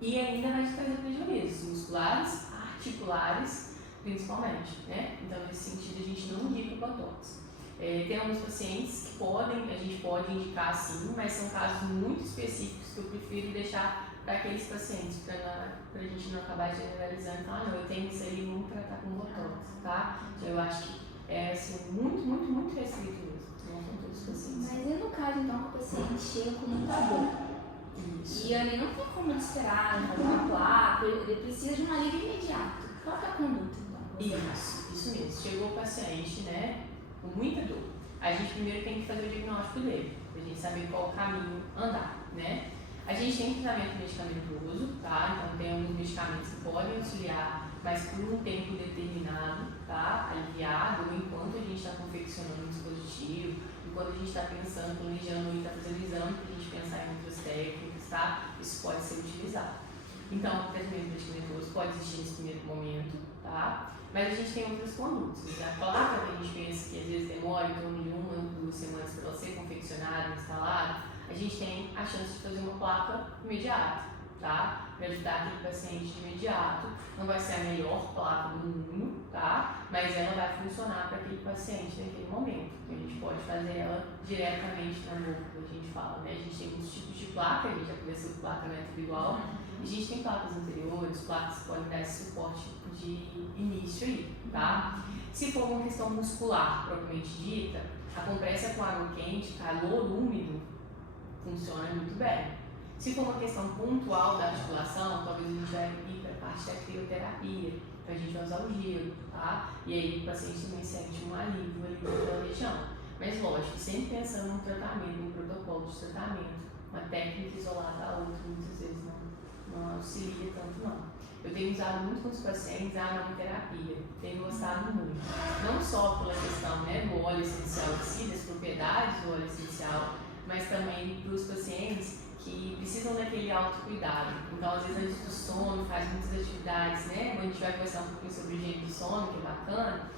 E ainda vai te trazer prejuízos musculares, articulares, principalmente, né? Então nesse sentido a gente não indica o botox. Tem alguns pacientes que a gente pode indicar sim, mas são casos muito específicos que eu prefiro deixar para aqueles pacientes, para a gente não acabar generalizando. Então, não, eu tenho isso aí, vamos tratar com botox, tá? Então, eu acho que é assim, muito restrito mesmo, não são todos os pacientes. Mas e no caso, então, que o paciente chega com muita dor? Isso. E ali não tem como esperar fazer uma placa, ele precisa de um alívio imediato. Qual é a conduta, então? Isso mesmo. Chegou o paciente, né, com muita dor. A gente primeiro tem que fazer o diagnóstico dele, para a gente saber qual caminho andar, né? A gente tem tratamento medicamentoso, tá? Então tem alguns medicamentos que podem auxiliar, mas por um tempo determinado, tá? Aliviado, enquanto a gente está confeccionando o dispositivo, enquanto a gente está pensando, planejando e está fazendo exame para a gente pensar em outras técnicas, tá? Isso pode ser utilizado. Então, o tratamento medicamentoso pode existir nesse primeiro momento, tá? Mas a gente tem outras condutas. A placa que a gente pensa que às vezes demora em torno de 1 ou 2 semanas para ela ser confeccionada, instalada, a gente tem a chance de fazer uma placa imediata, tá? Para ajudar aquele paciente de imediato. Não vai ser a melhor placa do mundo, tá? Mas ela vai funcionar para aquele paciente naquele momento. A gente pode fazer ela diretamente na boca, que a gente fala, né? A gente tem alguns tipos de placa, a gente já conversou com placa individual. A gente tem placas anteriores, placas que podem dar esse suporte de início aí, tá? Se for uma questão muscular, propriamente dita, a compressa com água quente, calor úmido, funciona muito bem. Se for uma questão pontual da articulação, talvez a gente vai ir para a parte da crioterapia, então a gente vai usar o gelo, tá? E aí o paciente também sente um alívio ali naquela região. Mas lógico, sempre pensando no tratamento, no protocolo de tratamento, uma técnica isolada a outra, muitas vezes não auxilia tanto não. Eu tenho usado muito com os pacientes a aromaterapia, tenho gostado muito. Não só pela questão, né, do óleo essencial em si, das propriedades do óleo essencial, mas também para os pacientes que precisam daquele autocuidado. Então, às vezes, antes do sono, faz muitas atividades, né? A gente vai conversar um pouquinho sobre higiene do sono, que é bacana,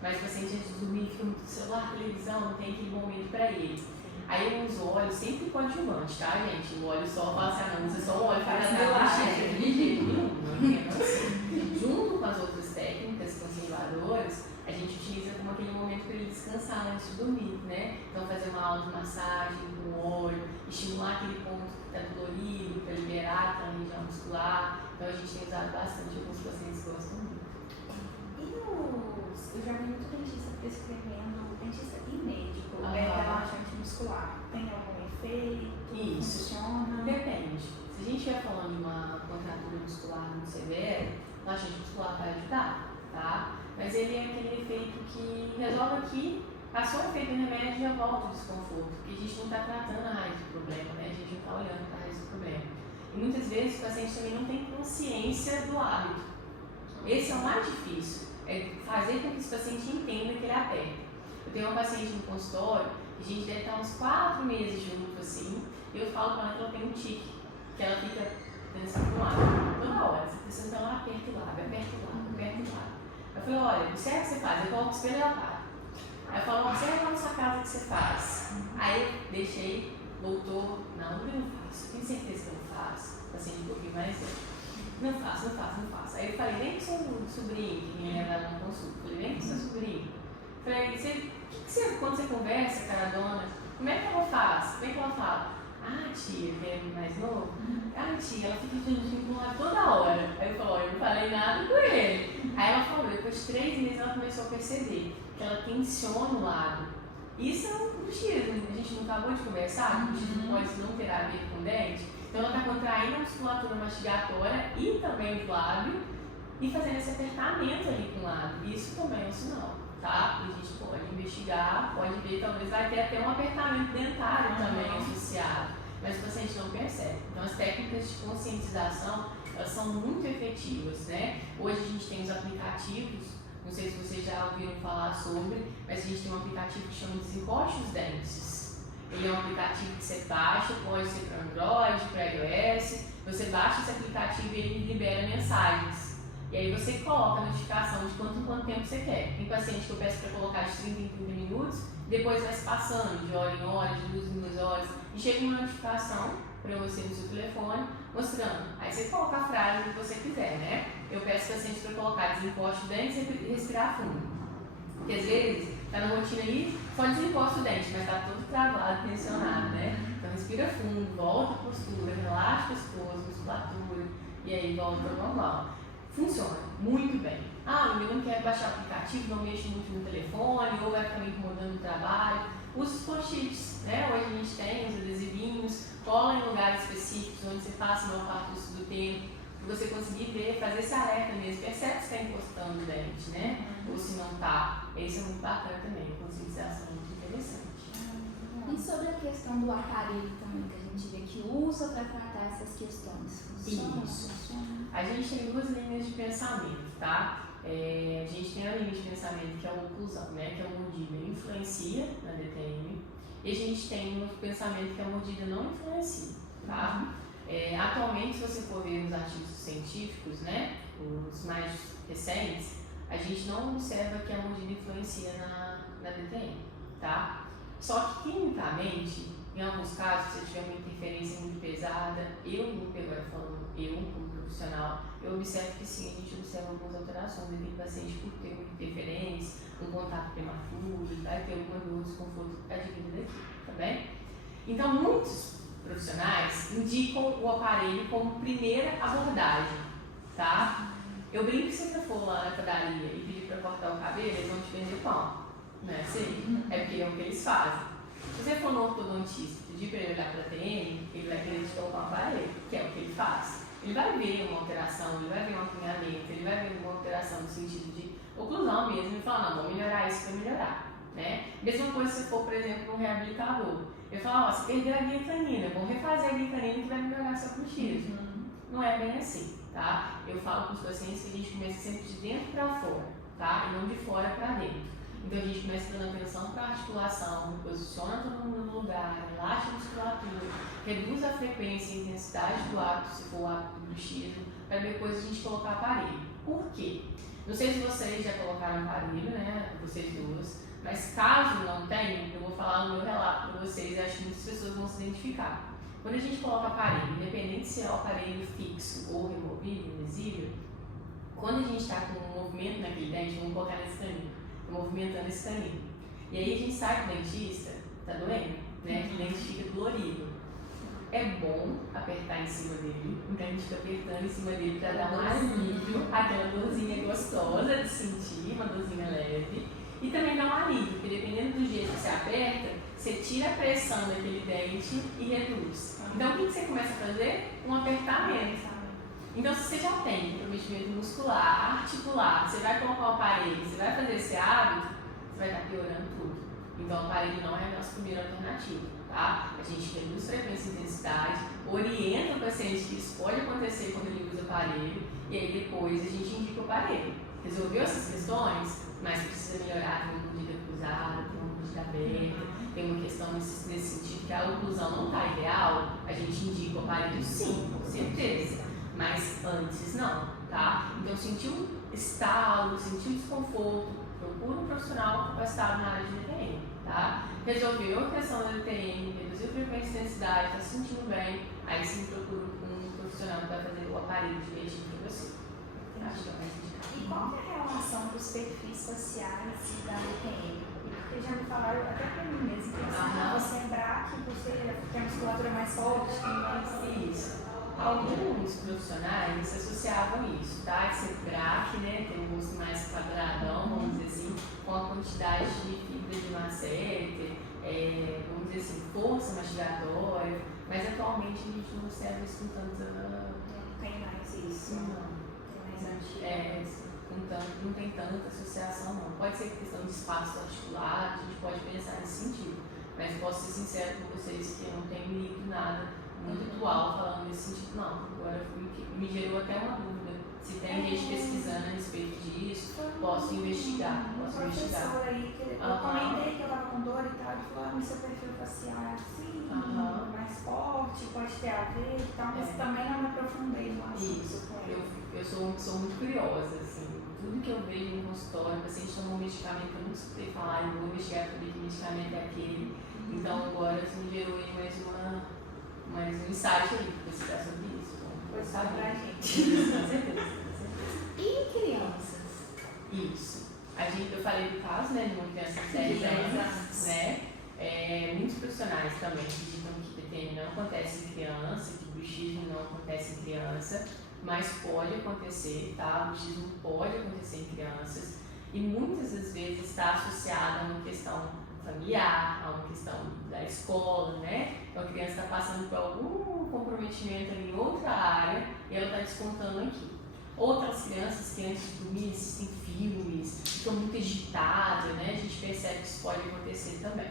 mas o paciente antes de dormir fica muito celular, televisão, não tem aquele momento para ele. Aí eu uso óleo sempre coadjuvante, tá, gente? O óleo só, fala assim, não usa só o óleo para tratar de jeito nenhum. Junto com as outras técnicas conservadoras, a gente utiliza como aquele momento para ele descansar antes de dormir, né? Então fazer uma automassagem com óleo, estimular aquele ponto que está dolorido, para liberar aquela região muscular. Então a gente tem usado bastante, alguns pacientes gostam muito. Eu já vi muito dentista prescrevendo, dentista e médico, relaxante muscular. Tem algum efeito? Isso. Funciona? Depende. Se a gente estiver falando de uma contratura muscular muito severa, o relaxante muscular vai ajudar, tá? Mas ele é aquele efeito que resolve aqui, passou o efeito do remédio e já volta o desconforto, porque a gente não está tratando a raiz do problema, né? A gente não está olhando para a raiz do problema. E muitas vezes o paciente também não tem consciência do hábito. Esse é o mais difícil, é fazer com que esse paciente entenda que ele aperta. Eu tenho uma paciente no consultório, a gente deve estar uns 4 meses junto assim, e eu falo para ela que ela tem um tique, que ela fica dançando com o lábio. Toda hora, você precisa então ela aperta o lábio, aperta o lábio, aperta o lábio. Eu falei, olha, observa o que você faz. Eu coloco o espelho e ela para. Aí eu falo, observa na sua casa o que você faz. Aí eu deixei voltou, não, eu não faço, tenho certeza que eu não faço. O paciente um pouquinho mais não faço. Aí eu falei, vem com seu sobrinho, que me leva lá no consulta. Falei, vem com seu sobrinho. Falei, quando você conversa com a dona, como é que ela faz? Como é que ela fala? Ah, tia, que é mais novo? Ah, tia, ela fica dirigindo pro lado toda hora. Aí eu falei, eu não falei nada com ele. Aí ela falou, depois de 3 meses ela começou a perceber que ela tensiona o lado. Isso é um bruxismo, a gente não acabou de conversar, o bruxismo pode não ter a ver com o dente. Então ela está contraindo a musculatura mastigatória e também o lábio e fazendo esse apertamento ali com o lábio. Isso também é um sinal, tá? E a gente pode investigar, pode ver, talvez vai ter até um apertamento dentário também associado, mas o paciente não percebe. Então as técnicas de conscientização, elas são muito efetivas, né? Hoje a gente tem os aplicativos, não sei se vocês já ouviram falar sobre, mas a gente tem um aplicativo que chama Desencoste os Dentes. Ele é um aplicativo que você baixa, pode ser para Android, para iOS. Você baixa esse aplicativo e ele libera mensagens. E aí você coloca a notificação de quanto tempo você quer. Tem paciente que eu peço para colocar de 30 em 30 minutos, depois vai se passando de hora em hora, de 2 em 2 horas, e chega uma notificação para você no seu telefone, mostrando. Aí você coloca a frase que você quiser, né? Eu peço paciente para colocar desencoste o dente e respirar fundo. Porque às vezes tá na rotina aí, só desencosta o dente, mas tá todo travado, tensionado, né? Então respira fundo, volta a postura, relaxa o pescoço, musculatura, e aí volta ao normal. Funciona muito bem. Ah, o meu não quer baixar o aplicativo, não mexe muito no telefone, ou vai ficar me incomodando no trabalho. Usa os post-its, né? Hoje a gente tem os adesivinhos, cola em lugares específicos onde você passa no olfato do tempo, para você conseguir ver, fazer esse alerta mesmo. Percebe se está encostando o dente, né? Ou se não está. Isso é muito bacana também, a conscientização é muito interessante. E sobre a questão do aparelho também, que a gente vê que usa para tratar essas questões. Isso. A gente tem 2 linhas de pensamento, tá? A gente tem a linha de pensamento que é a oclusão, né? Que a mordida influencia na DTM. E a gente tem o pensamento que a mordida não influencia, tá? Atualmente, se você for ver os artigos científicos, né? Os mais recentes, a gente não observa que a mordida influencia na DTM, tá? Só que clinicamente, em alguns casos, se tiver uma interferência muito pesada, agora falando eu como profissional, eu observo que sim, a gente observa algumas alterações daquele paciente por ter uma interferência, um contato prematuro, vai ter alguma dor, desconforto adquirido daqui, tá bem? Então, muitos profissionais indicam o aparelho como primeira abordagem, tá? Eu brinco que se você for lá na padaria e pedir para cortar o cabelo, eles vão te vender pão, não é assim? É porque é o que eles fazem. Se você for no ortodontista e pedir para ele olhar para a TM, ele vai querer te colocar um aparelho, que é o que ele faz. Ele vai ver uma alteração, ele vai ver um apunhamento, ele vai ver uma alteração no sentido de oclusão mesmo e falar, não, vou melhorar isso para melhorar, né? Mesma coisa se for, por exemplo, um reabilitador. Eu falo, ó, você perdeu a glicanina, vamos refazer a glicanina que vai melhorar seu bruxismo. Não é bem assim, tá? Eu falo com os pacientes que a gente começa sempre de dentro para fora, tá? E não de fora para dentro. Então a gente começa dando atenção para a articulação, posiciona todo mundo no lugar, relaxa a musculatura, reduz a frequência e intensidade do hábito, se for o hábito do bruxismo, para depois a gente colocar aparelho. Por quê? Não sei se vocês já colocaram aparelho, né? Vocês duas, mas caso não tenham, eu vou falar no meu relato para vocês e acho que muitas pessoas vão se identificar. Quando a gente coloca aparelho, independente se é o aparelho fixo ou removível, invisível, quando a gente está com um movimento naquele dente, vamos colocar nesse caminho, movimentando esse caminho. E aí a gente sai do dentista, tá doendo, né? O dente fica dolorido. É bom apertar em cima dele, então a gente fica apertando em cima dele para dar um alívio, aquela dorzinha gostosa de sentir, uma dorzinha leve, e também dá um alívio, porque dependendo do jeito que você aperta, você tira a pressão daquele dente e reduz. Então o que você começa a fazer? Um apertamento. Então, se você já tem comprometimento muscular, articular, você vai colocar o aparelho, você vai fazer esse hábito, você vai estar piorando tudo. Então, o aparelho não é a nossa primeira alternativa, tá? A gente reduz frequência e intensidade, orienta o paciente que isso pode acontecer quando ele usa o aparelho, e aí depois a gente indica o aparelho. Resolveu essas questões, mas precisa melhorar, tem uma mordida cruzada, tem uma mordida aberta, tem uma questão nesse sentido que a oclusão não está ideal, a gente indica o aparelho sim, com certeza. Mas antes não, tá? Então sentiu um estalo, sentiu desconforto, procura um profissional capacitado na área de DTM, tá? Resolveu a questão da DTM, reduziu a frequência e intensidade, está se sentindo bem, aí sim procura um profissional que vai fazer o aparelho direitinho para você. Acho que é mais indicado. E qual que é a relação dos perfis faciais e da DTM? Porque já me falaram até para mim mesmo, que você é braque, você tem a musculatura mais forte, tem mais... Isso. Alguns profissionais se associavam isso, tá? De ser braque, né? Ter um rosto mais quadradão, vamos dizer assim, com a quantidade de fibra de macete, vamos dizer assim, força mastigatória, mas atualmente a gente não observa isso com tanta... Não tem mais isso. Não. Tem mais antigo. Não tem tanta associação não. Pode ser questão de espaço articulado, a gente pode pensar nesse sentido, mas posso ser sincero com vocês que eu não tenho lido nada muito atual falando nesse sentido, não. Agora me gerou até uma dúvida. Se tem gente pesquisando a respeito disso, posso investigar. Professor aí, que eu comentei que eu estava com dor e tal, ele falou, mas seu perfil facial é assim, mais forte, pode ter a ver e tal, mas também não me aprofundei no assunto. Isso, eu sou muito curiosa, assim, tudo que eu vejo no consultório, o paciente toma um medicamento, eu nunca escutei falar, eu vou investigar para ver que medicamento é aquele, então agora isso me gerou aí mais um insight aí para pesquisar sobre isso. Pois sabe pra gente. Com certeza. E crianças? Isso. Eu falei do caso, né, de uma criança de 10 anos, né? Muitos profissionais também acreditam que TTM não acontece em criança, que bruxismo não acontece em criança, mas pode acontecer, tá? O bruxismo pode acontecer em crianças e muitas das vezes está associado a uma questão familiar, a uma questão da escola, né? Então a criança está passando por algum comprometimento em outra área e ela está descontando aqui. Outras crianças que antes de dormir assistem filmes, ficam muito agitadas, né? A gente percebe que isso pode acontecer também.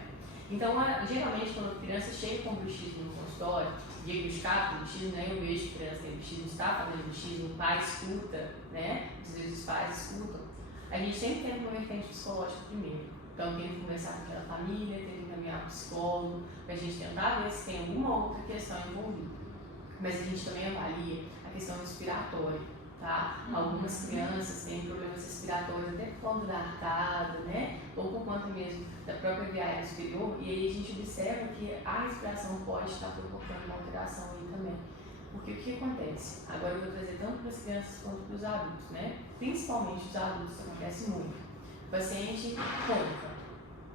Então, geralmente, quando a criança chega com bruxismo no consultório, diagnosticado com bruxismo, né? Eu vejo que a criança tem bruxismo, está fazendo bruxismo, o pai escuta, né? Às vezes os pais escutam. A gente sempre tenta uma vertente psicológica primeiro. Então, tem que conversar com aquela família, tem que encaminhar para o psicólogo, para a gente tentar ver se tem alguma outra questão envolvida. Mas a gente também avalia a questão respiratória, tá? Algumas crianças têm problemas respiratórios até por conta da arcada, né? Ou por conta mesmo da própria via aérea superior, e aí a gente observa que a respiração pode estar provocando uma alteração aí também. Porque o que acontece? Agora eu vou trazer tanto para as crianças quanto para os adultos, né? Principalmente os adultos, acontece muito. O paciente ronca,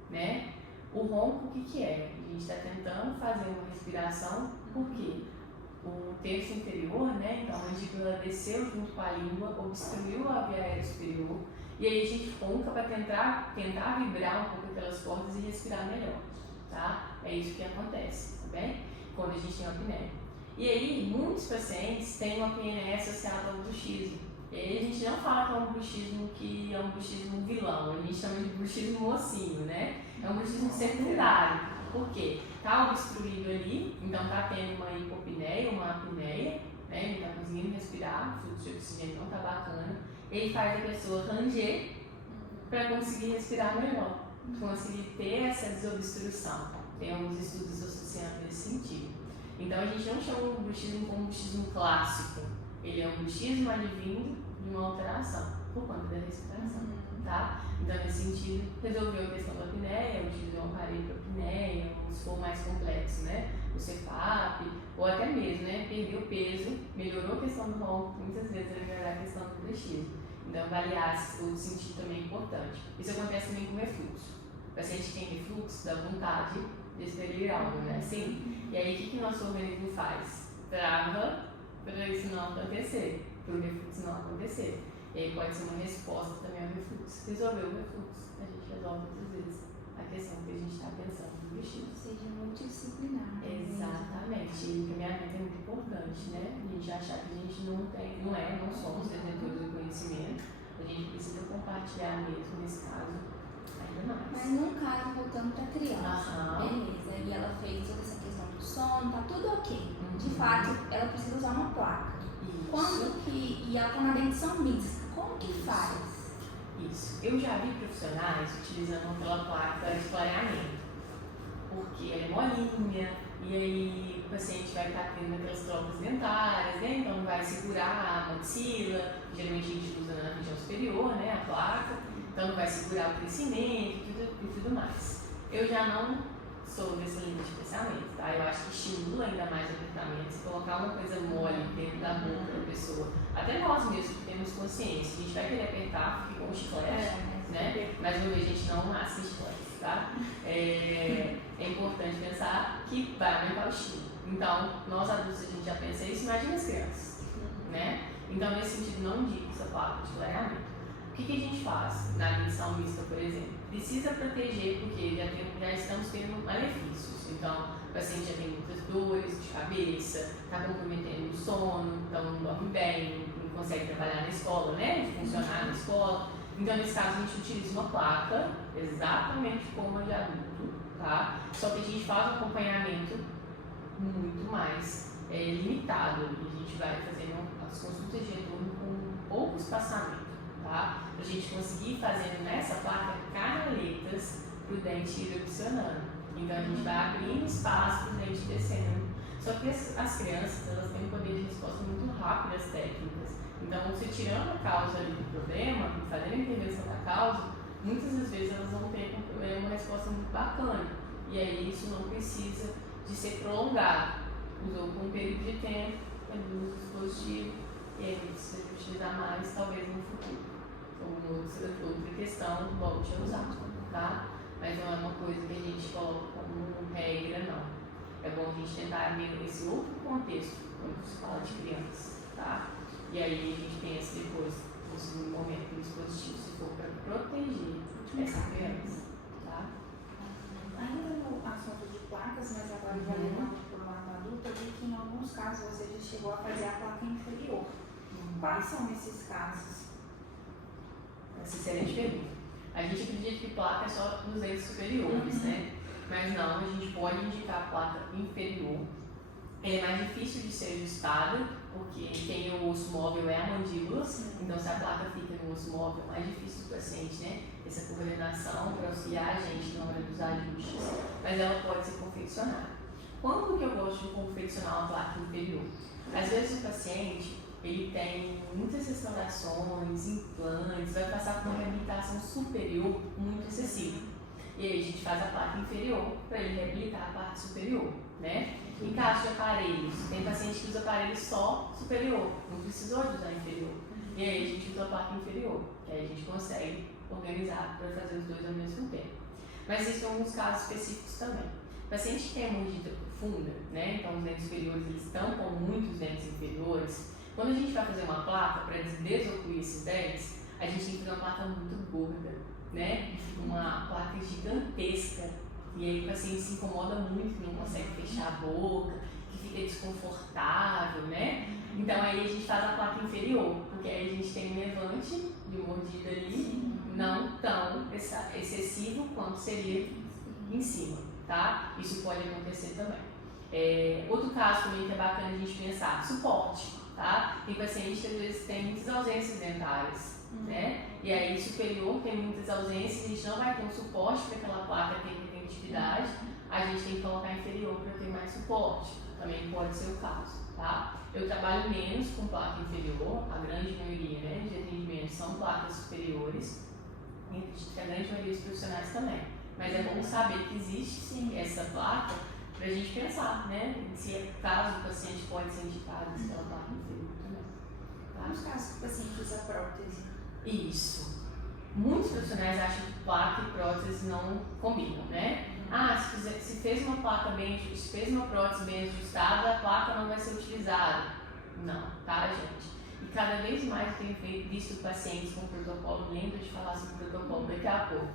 né? O ronco, o que é? A gente está tentando fazer uma respiração, porque o terço inferior, né? Então a mandíbula desceu junto com a língua, obstruiu a via aérea superior, e aí a gente ronca para tentar vibrar um pouco aquelas cordas e respirar melhor, tá? É isso que acontece, tá bem? Quando a gente tem uma apneia. E aí, muitos pacientes têm uma apneia associada ao bruxismo. E aí a gente não fala que é um bruxismo que é um bruxismo vilão, a gente chama de bruxismo mocinho, né? É um bruxismo secundário. Por quê? Está obstruído ali, então está tendo uma hipopneia, uma apneia, né? Ele está conseguindo respirar, o fluxo de oxigênio não está bacana. Ele faz a pessoa ranger para conseguir respirar melhor, conseguir ter essa desobstrução. Tem alguns estudos associando nesse sentido. Então a gente não chama o bruxismo como bruxismo clássico. Ele é um bruxismo advindo de uma alteração por conta da respiração, tá? Então, nesse sentido, resolveu a questão da apneia, utilizou um aparelho para apneia, ou se for mais complexo, né? O CPAP, ou até mesmo, né? Perdeu peso, melhorou a questão do ronco, muitas vezes vai melhorar a questão do bruxismo. Então, avaliar o sentido também é importante. Isso acontece também com refluxo. O paciente que tem refluxo dá vontade de expelir algo, né? Sim. E aí, o que nosso organismo faz? Trava para isso não acontecer, para o refluxo não acontecer. E aí pode ser uma resposta também ao refluxo. Resolveu o refluxo, a gente resolve outras vezes a questão que a gente está pensando no bruxismo. Seja multidisciplinar. Exatamente. E o encaminhamento é muito importante, né? A gente achar que a gente não somos detentores do conhecimento, a gente precisa compartilhar mesmo, nesse caso, ainda mais. Mas num caso, voltando para a criança, beleza, e ela fez toda essa questão do sono, tá tudo ok. De fato, ela precisa usar uma placa. Isso. Quando que. E ela tá na dentição mista, como que faz? Isso. Eu já vi profissionais utilizando aquela placa de clareamento, porque ela é molinha, e aí o paciente vai estar tendo aquelas trocas dentárias, né? Então vai segurar a maxila, geralmente a gente usa na região superior, né? A placa, então não vai segurar o crescimento e tudo mais. Eu já não sou dessa linha de pensamento, tá? Eu acho que estimula ainda mais o apertamento, se colocar uma coisa mole dentro da boca da pessoa. Até nós mesmos que temos consciência, a gente vai querer apertar, fica com chiclete, né? Mas uma vez a gente não nasce com chiclete, tá? É importante pensar que vai aumentar o estímulo. Então, nós adultos a gente já pensa isso, imagina as crianças, né? Então, nesse sentido, não indico essa placa de clareamento. O que a gente faz na admissão mista, por exemplo? Precisa proteger porque já estamos tendo malefícios. Então, o paciente já tem muitas dores de cabeça, está comprometendo o sono, então não dorme bem, não consegue trabalhar na escola, né? Funcionar na escola. Então, nesse caso, a gente utiliza uma placa, exatamente como a de adulto, tá? Só que a gente faz um acompanhamento muito mais limitado. A gente vai fazendo as consultas de retorno com pouco espaçamento, tá? Pra gente conseguir fazendo nessa placa canaletas pro dente erupcionando. Então a gente vai abrindo espaço pro dente descendo. Só que as crianças, elas têm um poder de resposta muito rápido às técnicas. Então você tirando a causa ali do problema, fazendo a intervenção da causa, muitas das vezes elas vão ter uma resposta muito bacana. E aí isso não precisa de ser prolongado. Usou por um período de tempo, reduz o dispositivo, e aí se você utilizar mais, talvez no futuro. Ou outra questão, volte a usar, tá? Mas não é uma coisa que a gente coloca como regra, não. É bom a gente tentar ver esse outro contexto quando se fala de criança, tá? E aí a gente pensa depois, no segundo momento, que o dispositivo se for para proteger essa criança, tá? Ainda no assunto de placas, mas agora já levando por um lado adulto, eu vi que em alguns casos você já chegou a fazer a placa inferior. Quais são esses casos? Essa é a excelente pergunta. A gente acredita que placa é só nos dentes superiores, né? Mas não, a gente pode indicar a placa inferior. Ela é mais difícil de ser ajustada, porque quem é o osso móvel é a mandíbula. Então, se a placa fica no osso móvel, é mais difícil do paciente, né? Essa coordenação para auxiliar a gente na hora dos ajustes. Mas ela pode ser confeccionada. Quando que eu gosto de confeccionar uma placa inferior? Às vezes o paciente ele tem muitas restaurações, implantes, vai passar por uma reabilitação superior muito excessiva. E aí a gente faz a placa inferior para ele reabilitar a parte superior, né? Em caso de aparelhos, tem paciente que usa aparelho só superior, não precisou de usar inferior. E aí a gente usa a placa inferior, que aí a gente consegue organizar para fazer os dois ao mesmo tempo. Mas existem alguns casos específicos também. Paciente que tem mordida profunda, né? Então os dentes superiores eles tampam muito os dentes inferiores. Quando a gente vai fazer uma placa para desocluir esses dentes, a gente tem que fazer uma placa muito gorda, né? Uma placa gigantesca. E aí o paciente se incomoda muito, que não consegue fechar a boca, que fica desconfortável, né? Então aí a gente faz a placa inferior, porque aí a gente tem um levante de mordida ali, não tão excessivo quanto seria em cima, tá? Isso pode acontecer também. Outro caso também que é bacana a gente pensar, suporte. Tá? Tem pacientes que às vezes têm muitas ausências dentárias, né? E aí superior tem muitas ausências, a gente não vai ter um suporte para aquela placa ter retentividade, a gente tem que colocar inferior para ter mais suporte, também pode ser o caso, tá? Eu trabalho menos com placa inferior, a grande maioria, né, de atendimentos são placas superiores, e acredito que a grande maioria dos profissionais também, mas é bom saber que existe sim essa placa para a gente pensar, né, se é caso o paciente pode ser indicado pela placa inferior também. Tá? Nos casos que o paciente usa prótese. Isso. Muitos profissionais acham que placa e prótese não combinam, né? Se fez uma placa se fez uma prótese bem ajustada, a placa não vai ser utilizada. Não, tá, gente? E cada vez mais eu tenho visto pacientes com protocolo, lembro de falar sobre protocolo daqui a pouco.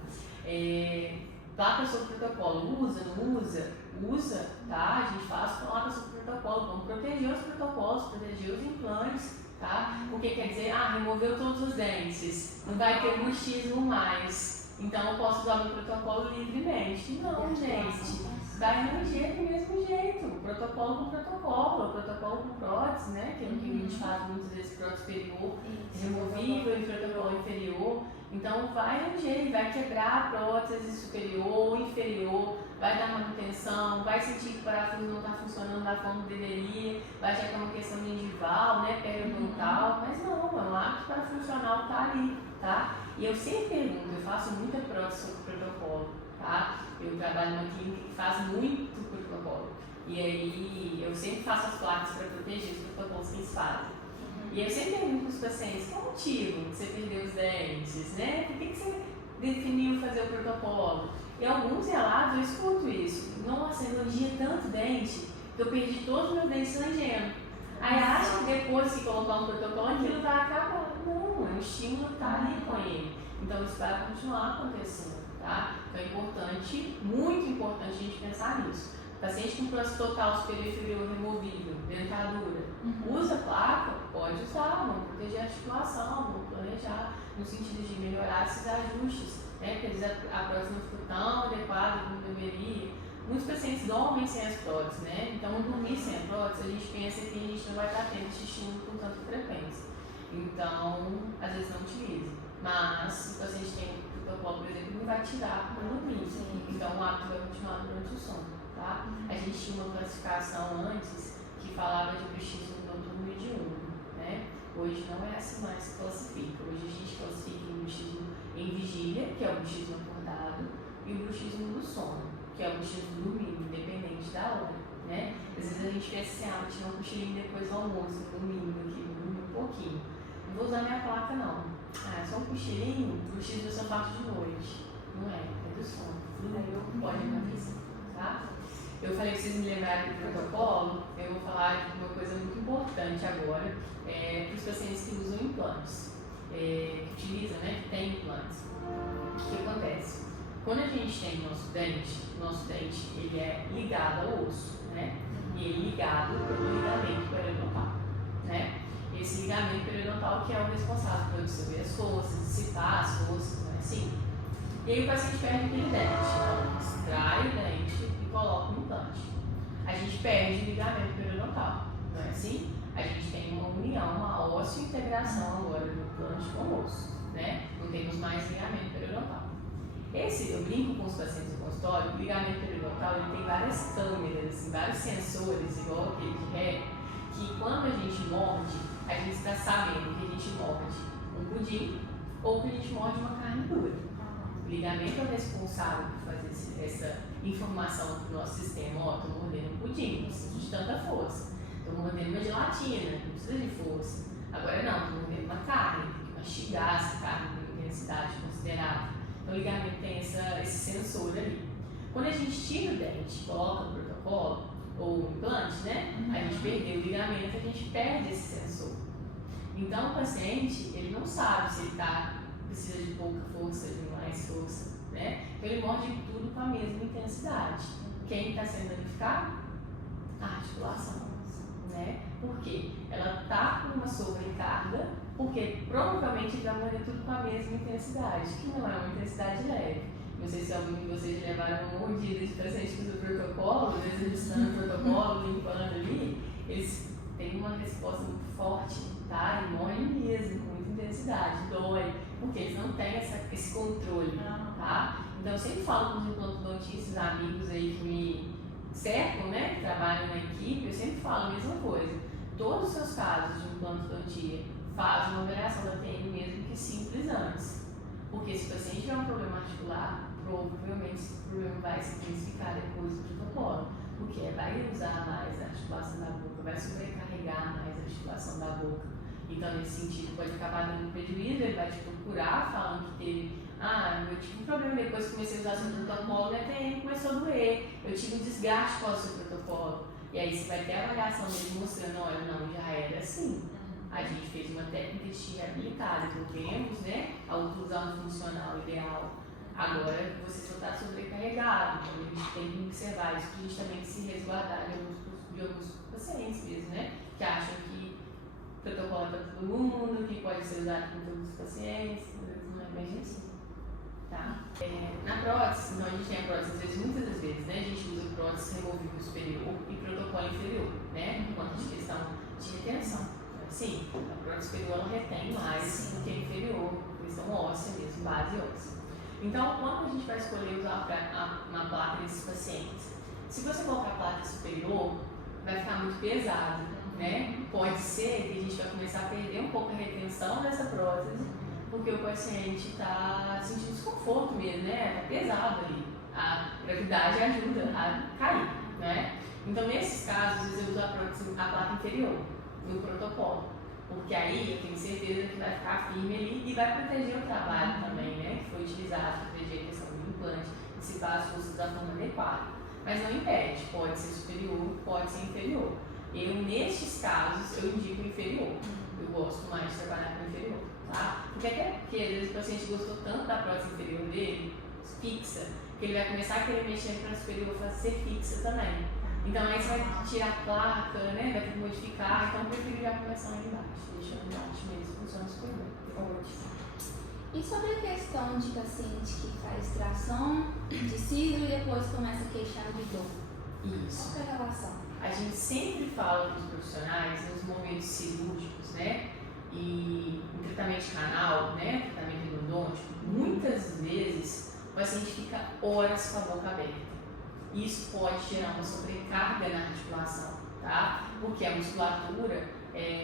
Placa sobre protocolo, usa, não usa? Usa, tá? A gente faz placa sobre protocolo, vamos proteger os protocolos, proteger os implantes, tá? Porque quer dizer, removeu todos os dentes, não vai ter bruxismo mais, então eu posso usar meu protocolo livremente. Não, gente, vai no mesmo jeito, protocolo com prótese, né? Que é o que a gente faz muitas vezes, prótese superior, removível e protocolo inferior. Então vai no jeito, vai quebrar a prótese superior ou inferior, vai dar manutenção, vai sentir que o parafuso não está funcionando da forma que deveria, vai achar que é uma questão gengival, né, periodontal, mas não, é um hábito parafuncional que está ali, tá? E eu sempre pergunto, eu faço muita prótese sobre protocolo, tá? Eu trabalho numa clínica que faz muito protocolo. E aí eu sempre faço as placas para proteger os protocolos que eles fazem. E aí eu sempre pergunto para os pacientes, qual o motivo que você perdeu os dentes, né? Por que você definiu fazer o protocolo? E alguns relatos eu escuto isso. Nossa, eu elogia tanto dente que eu perdi todos os meus dentes rangendo. Aí acha que depois que colocar um protocolo aquilo vai acabar. Não, o estímulo está ali com ele. Então isso vai continuar acontecendo, tá? Então é importante, muito importante a gente pensar nisso. Paciente com prótese total superior e inferior removível, dentadura, usa placa? Pode usar, vamos proteger a articulação, vamos planejar no sentido de melhorar esses ajustes, né? Porque às vezes a prótese não ficou tão adequada como deveria. Muitos pacientes dormem sem as próteses, né? Então, dormir sem a prótese, a gente pensa que a gente não vai estar tendo esse estímulo com tanta frequência. Então, às vezes não utiliza. Mas, se o paciente tem um protocolo, por exemplo, não vai tirar para dormir. Então, o hábito vai continuar durante o sono, tá? A gente tinha uma classificação antes que falava de bruxismo noturno e diurno, né? Hoje não é assim mais que classifica. Hoje a gente classifica o bruxismo em vigília, que é o bruxismo acordado, e o bruxismo do sono, que é o bruxismo dormindo, independente da hora, né? Às vezes a gente pensa assim, vou tirar um cochilinho depois do almoço, no domingo aqui, vou dormir um pouquinho. Não vou usar minha placa não. É só um cochilinho, o bruxismo é só parte de noite. Não é do sono. Pode acontecer, tá? Eu falei que vocês me lembrarem do protocolo, eu vou falar de uma coisa muito importante agora, para os pacientes que usam implantes, que utilizam, né, que tem implantes. O que acontece? Quando a gente tem nosso dente ele é ligado ao osso, né? E ele é ligado pelo ligamento periodontal, né? Esse ligamento periodontal que é o responsável por absorver as forças, dissipar as forças, não é assim? E aí o paciente perde aquele dente, então extrai o dente e coloca um implante. A gente perde o ligamento periodontal, não é assim? A gente tem uma união, uma óssea integração agora do implante com o osso, né? Não temos mais ligamento periodontal. Eu brinco com os pacientes no consultório, o ligamento periodontal ele tem várias câmeras, assim, vários sensores, igual aquele de ré, que quando a gente morde, a gente está sabendo que a gente morde um pudim ou que a gente morde uma carne dura. O ligamento é o responsável por fazer essa informação para o nosso sistema. Ó, estou mordendo um pudim, não preciso de tanta força. Estou mordendo uma gelatina, não precisa de força. Agora não, estou mordendo uma carne, tem que mastigar essa carne com intensidade considerável. Então, o ligamento tem esse sensor ali. Quando a gente tira o dente, coloca o protocolo ou o implante, né? A gente perdeu o ligamento, a gente perde esse sensor. Então, o paciente, ele não sabe se ele precisa de pouca força, de mais força, né? Então, ele morde tudo com a mesma intensidade. Quem está sendo danificado? A articulação, né? Por quê? Ela está com uma sobrecarga, porque provavelmente ele vai morder tudo com a mesma intensidade, que não é uma intensidade leve. Não sei se algum de vocês levaram uma mordida de paciente que usa o protocolo, às vezes eles estão no protocolo, limpando ali, eles têm uma resposta muito forte, tá? E morrem mesmo, com muita intensidade, dói, porque eles não têm esse controle, tá? Então eu sempre falo com os implantodontistas, amigos aí que me cercam, né, que trabalham na equipe, eu sempre falo a mesma coisa. Todos os seus casos de implantodontia fazem uma avaliação da TM mesmo que simples antes. Porque se o paciente tiver um problema articular, provavelmente esse problema vai se intensificar depois do protocolo. Porque vai usar mais a articulação da boca, vai sobrecarregar mais a articulação da boca. Então, nesse sentido, pode acabar dando prejuízo, ele vai te procurar falando que teve, eu tive um problema depois que comecei a usar seu protocolo, minha TM começou a doer, eu tive um desgaste com o seu protocolo. E aí você vai ter a avaliação dele mostrando, olha, não, já era assim. A gente fez uma técnica de estímulo habilitada, voltemos, né, a oclusão funcional ideal. Agora você só está sobrecarregado, então a gente tem que observar isso, que a gente também tem que se resguardar de alguns pacientes mesmo, né, que acham que o protocolo é para todo mundo, que pode ser usado por todos os pacientes, mas não é bem assim. Tá? Na prótese, então a gente tem a prótese, às vezes, muitas das vezes, né, a gente usa prótese removível superior e protocolo inferior, né, enquanto de questão de retenção. Sim, a prótese superior ela retém mais do que a inferior, questão óssea mesmo, base óssea. Então, quando a gente vai escolher usar uma placa desses pacientes, se você colocar a placa superior, vai ficar muito pesado, né? Pode ser que a gente vai começar a perder um pouco a retenção dessa prótese, porque o paciente está sentindo desconforto mesmo, né? Está pesado ali. A gravidade ajuda a cair, né? Então, nesses casos, às vezes eu uso a placa inferior no protocolo, porque aí eu tenho certeza que vai ficar firme ali e vai proteger o trabalho também, né? Que foi utilizado, proteger a questão do implante, dissipar as forças da forma adequada. Mas não impede, pode ser superior, pode ser inferior. Eu, nestes casos, eu indico inferior. Eu gosto mais de trabalhar com inferior, tá? Porque até porque, às vezes, o paciente gostou tanto da prótese inferior dele, fixa, que ele vai começar a querer mexer para superior fazer fixa também. Então aí você vai tirar a placa, né? Vai ter que modificar, então eu prefiro já começar lá embaixo, deixando embaixo mesmo, funciona super bem. Ótimo. E sobre a questão de paciente que faz extração de siso e depois começa a queixar de dor? Isso. Qual é a relação? A gente sempre fala para os profissionais nos momentos cirúrgicos, né? E em tratamento de canal, né? Tratamento endodôntico, muitas vezes o paciente fica horas com a boca aberta. Isso pode gerar uma sobrecarga na articulação, tá? Porque a musculatura,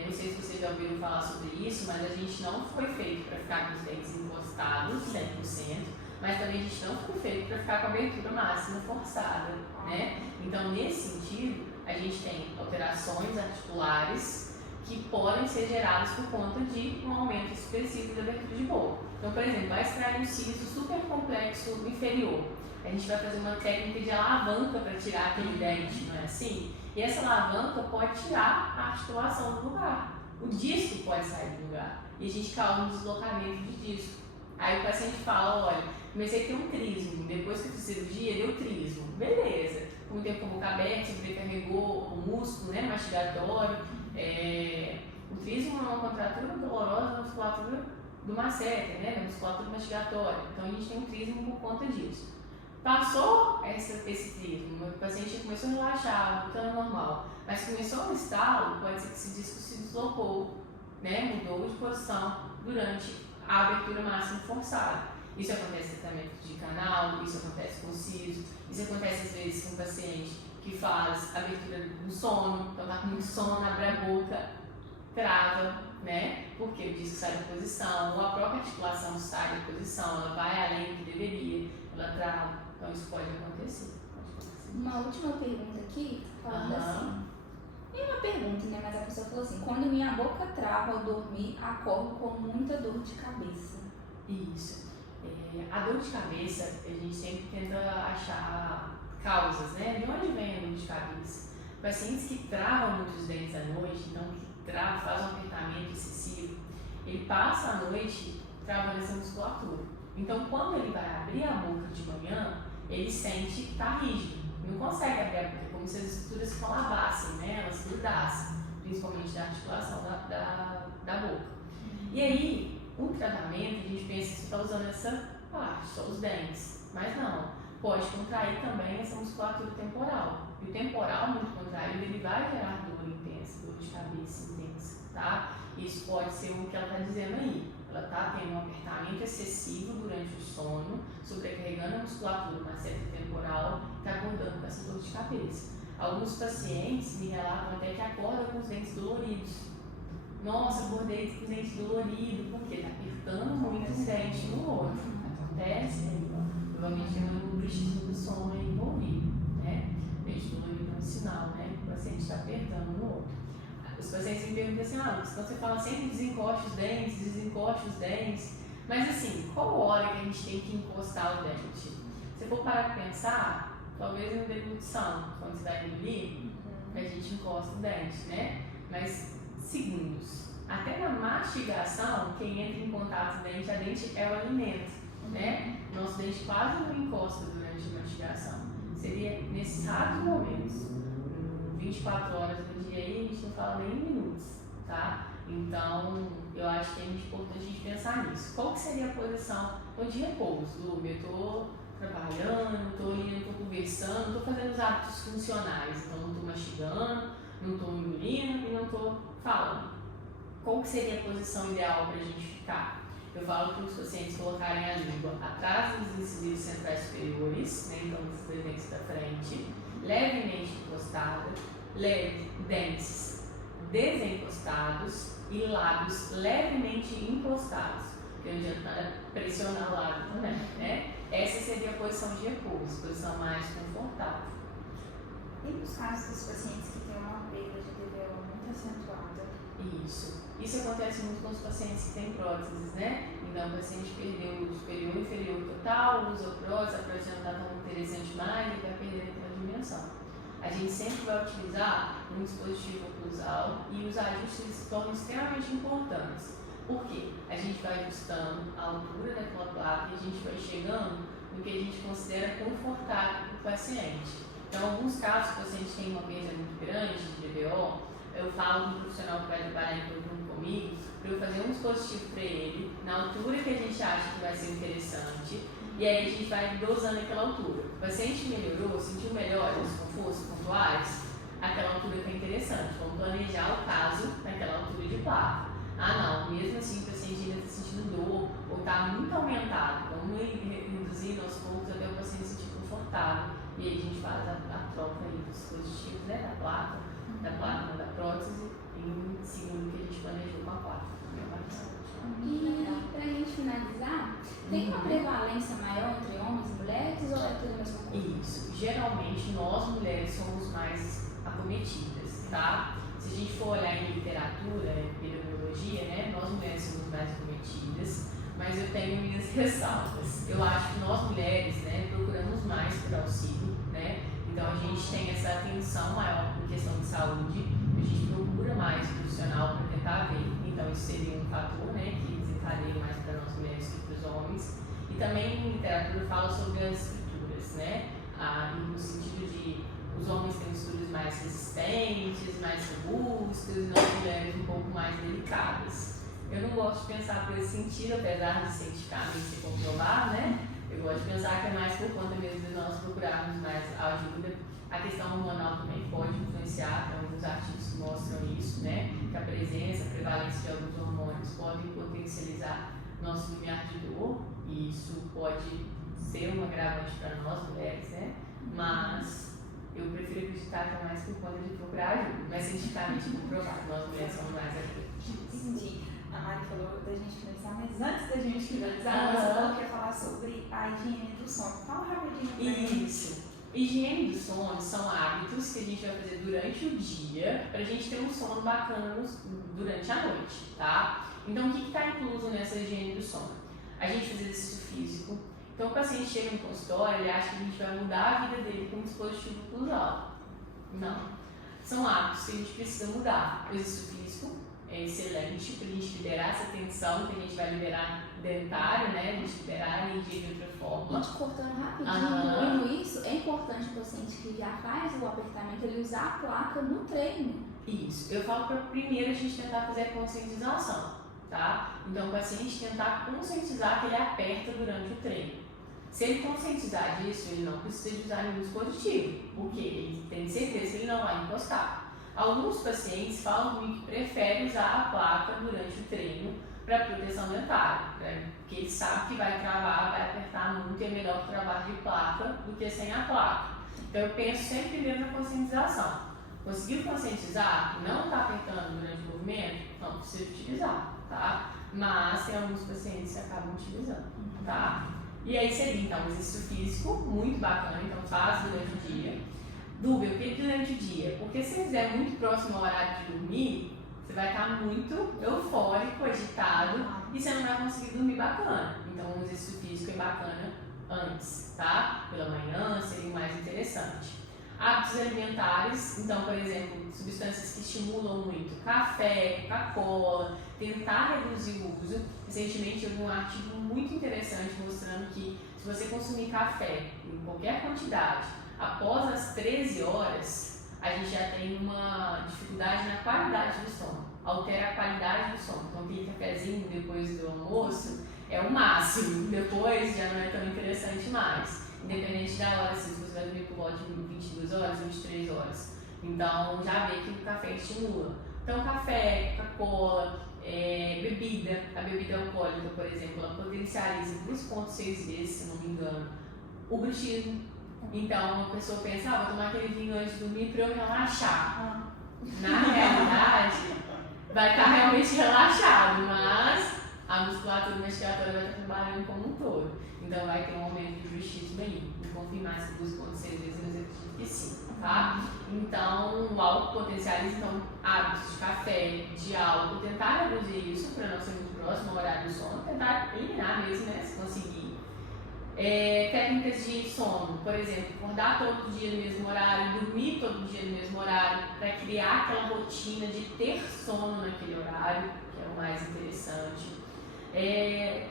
não sei se vocês já ouviram falar sobre isso, mas a gente não foi feito para ficar com os dentes encostados 100%, mas também a gente não foi feito para ficar com a abertura máxima forçada, né? Então, nesse sentido, a gente tem alterações articulares que podem ser geradas por conta de um aumento expressivo da abertura de boca. Então, por exemplo, vai extrair um siso super complexo inferior. A gente vai fazer uma técnica de alavanca para tirar aquele dente, não é assim? E essa alavanca pode tirar a articulação do lugar. O disco pode sair do lugar. E a gente causa um deslocamento de disco. Aí o paciente fala, olha, comecei a ter um trismo, depois que eu fiz cirurgia, deu trismo. Beleza. Com o tempo com a boca aberta, sobrecarregou o músculo, né, mastigatório. O trismo é uma contratura dolorosa da musculatura do masseter, né, da musculatura mastigatória. Então a gente tem um trismo por conta disso. Passou esse trismo, o paciente começou a relaxar, voltando ao normal, mas começou um estalo, pode ser que esse disco se deslocou, né, mudou de posição durante a abertura máxima forçada. Isso acontece no tratamento de canal, isso acontece com siso, isso acontece às vezes com o paciente que faz abertura do sono, então está com muito sono, abre a boca, trava, né, porque o disco sai da posição, ou a própria articulação sai da posição, ela vai além do que deveria, ela trava. Então isso pode acontecer. Uma última pergunta aqui, falando assim. É uma pergunta, né? Mas a pessoa falou assim: quando minha boca trava ao dormir, acordo com muita dor de cabeça. Isso. A dor de cabeça, a gente sempre tenta achar causas, né? De onde vem a dor de cabeça? Pacientes que travam muitos dentes à noite, então que faz um apertamento excessivo, ele passa a noite travando essa musculatura. Então, quando ele vai abrir a boca de manhã, ele sente que está rígido, não consegue abrir a boca, é como se as estruturas se colabassem, né? Elas grudassem, principalmente da articulação da boca. E aí, o tratamento, a gente pensa que está usando essa parte, só os dentes, mas não, pode contrair também essa musculatura temporal. E o temporal muito contraído, ele vai gerar dor intensa, dor de cabeça intensa, tá? Isso pode ser o que ela está dizendo aí. Ela está tendo um apertamento excessivo durante o sono, sobrecarregando a musculatura masseter temporal e está acordando com essa dor de cabeça. Alguns pacientes me relatam até que acordam com os dentes doloridos. Nossa, acordei com os dentes doloridos, porque está apertando muito o dente no outro. Acontece, provavelmente tem um bruxismo do sono aí envolvido, né? Dente dolorido é um sinal, né? Que o paciente está apertando no outro. Os pacientes me perguntam assim, quando você fala sempre desencoste os dentes, mas assim, qual hora que a gente tem que encostar o dente? Se for parar para pensar, talvez na deglutição, quando você vai engolir, a gente encosta o dente, né? Mas segundos. Até na mastigação, quem entra em contato com o dente, a dente é o alimento, né? Nosso dente quase não encosta durante a mastigação. Seria nesses raros momentos, 24 horas do dia aí, a gente não fala nem em minutos, tá? Então, eu acho que é muito importante a gente pensar nisso. Qual que seria a posição de repouso? Eu estou trabalhando, estou ali, estou conversando, estou fazendo os hábitos funcionais, então não estou mastigando, não estou engolindo e não estou falando. Qual que seria a posição ideal para a gente ficar? Eu falo para os pacientes colocarem a língua atrás dos incisivos centrais superiores, né, então dos dois dentes da frente, levemente encostada, dentes desencostados e lábios levemente encostados. O Porque não adianta nada pressionar o lado também, né? Essa seria a posição de repouso, posição mais confortável. E nos casos dos pacientes que têm uma perda de DVO muito acentuada? Isso acontece muito com os pacientes que têm próteses, né? Então, o paciente perdeu o superior e inferior total, usa a prótese não está tão interessante mais e vai perder aquela dimensão. A gente sempre vai utilizar um dispositivo oclusal e os ajustes se tornam extremamente importantes. Por quê? A gente vai ajustando a altura daquela placa e a gente vai chegando no que a gente considera confortável para o paciente. Então, em alguns casos, o paciente tem uma perda muito grande de DVO, eu falo com um profissional que vai trabalhar em conjunto comigo para eu fazer um dispositivo para ele, na altura que a gente acha que vai ser interessante, e aí a gente vai dosando aquela altura. O paciente melhorou, sentiu melhor os confortos pontuais, aquela altura que é interessante. Vamos planejar o caso naquela altura de placa. Não, mesmo assim o paciente ainda está sentindo dor ou está muito aumentado. Vamos ir reduzindo aos poucos até o paciente se sentir confortável. E aí a gente faz a troca aí dos dispositivos, né, da placa não, da prótese, em segundo que a gente planejou com a placa. E pra gente finalizar, tem uma prevalência maior entre homens e mulheres ou é tudo a mesma coisa? Isso. Geralmente nós mulheres somos mais acometidas, tá? Se a gente for olhar em literatura, em epidemiologia, né, nós mulheres somos mais acometidas, mas eu tenho minhas ressalvas. Eu acho que nós mulheres, né, procuramos mais por auxílio, né? Então a gente tem essa atenção maior em questão de saúde, a gente procura mais profissional para tentar ver. Então isso seria um fator, né, que desencadeia mais para nós mulheres que para os homens. E também em literatura fala sobre as estruturas, né? No sentido de os homens têm estruturas mais resistentes, mais robustas, e nós mulheres um pouco mais delicadas. Eu não gosto de pensar por esse sentido, apesar de cientificamente se comprovar, né? Eu gosto de pensar que é mais por conta mesmo de nós procurarmos mais ajuda. A questão hormonal também pode influenciar, tem alguns artigos que mostram isso, né? Que a presença, a prevalência de alguns hormônios podem potencializar nosso limiar de dor, e isso pode ser um agravante para nós mulheres, né? Mas eu prefiro acreditar que é mais por conta de procurar ajuda, mas cientificamente comprovado, nós mulheres somos mais acreditadas. Entendi. A Mari falou da gente finalizar, mas antes da gente finalizar, você falou que ia falar sobre a higiene do sono. Fala rapidinho pra gente. Isso. Higiene do sono são hábitos que a gente vai fazer durante o dia para a gente ter um sono bacana durante a noite, tá? Então, o que está incluso nessa higiene do sono? A gente faz exercício físico. Então, o paciente chega no consultório, ele acha que a gente vai mudar a vida dele com um dispositivo oclusal. Não. São hábitos que a gente precisa mudar. O exercício físico é excelente para a gente liberar essa tensão que a gente vai liberar dentário, né? A gente liberar a energia de outra forma. Gente, cortando rapidinho, incluindo isso, é importante o paciente que já faz o apertamento, ele usar a placa no treino. Isso. Eu falo para primeiro a gente tentar fazer a conscientização, tá? Então, o paciente tentar conscientizar que ele aperta durante o treino. Se ele conscientizar disso, ele não precisa de usar nenhum dispositivo, porque ele tem certeza que ele não vai encostar. Alguns pacientes falam comigo que preferem usar a placa durante o treino para proteção dentária, né? Porque ele sabe que vai travar, vai apertar muito e é melhor travar de placa do que sem a placa. Então eu penso sempre primeiro na conscientização. Conseguiu conscientizar e não está apertando durante o movimento? Não precisa utilizar, tá? Mas tem alguns pacientes que acabam utilizando, tá? E aí seria então um exercício físico muito bacana, então faz durante o dia. Dúvida, o que durante o dia? Porque se você fizer muito próximo ao horário de dormir, você vai estar muito eufórico, agitado e você não vai conseguir dormir bacana. Então o exercício físico é bacana antes, tá? Pela manhã seria o mais interessante. Hábitos alimentares, então, por exemplo, substâncias que estimulam muito, café, Coca-Cola, tentar reduzir o uso. Recentemente eu vi um artigo muito interessante mostrando que se você consumir café em qualquer quantidade, após as 13 horas, a gente já tem uma dificuldade na qualidade do sono, altera a qualidade do sono. Então, aquele cafezinho depois do almoço é o máximo, depois já não é tão interessante mais. Independente da hora, se você vai dormir por volta de 22 horas, 23 horas. Então, já vê que o café estimula. Então, café, Coca-Cola, bebida. A bebida alcoólica, por exemplo, ela potencializa 2,6 vezes, se não me engano, o bruxismo. Então, a pessoa pensa, vou tomar aquele vinho antes de dormir para eu relaxar. Na realidade, vai estar realmente relaxado, mas a musculatura masticulatória vai estar trabalhando como um todo. Então vai ter um aumento de bruxismo aí. Não confie mais que 2,6 vezes, mas eu acredito que sim, tá? Então o álcool potencializa hábitos de café, de álcool, tentar reduzir isso para não ser muito próximo ao horário do sono, tentar eliminar mesmo, né, se conseguir. Técnicas de sono, por exemplo, acordar todo dia no mesmo horário, dormir todo dia no mesmo horário, para criar aquela rotina de ter sono naquele horário, que é o mais interessante.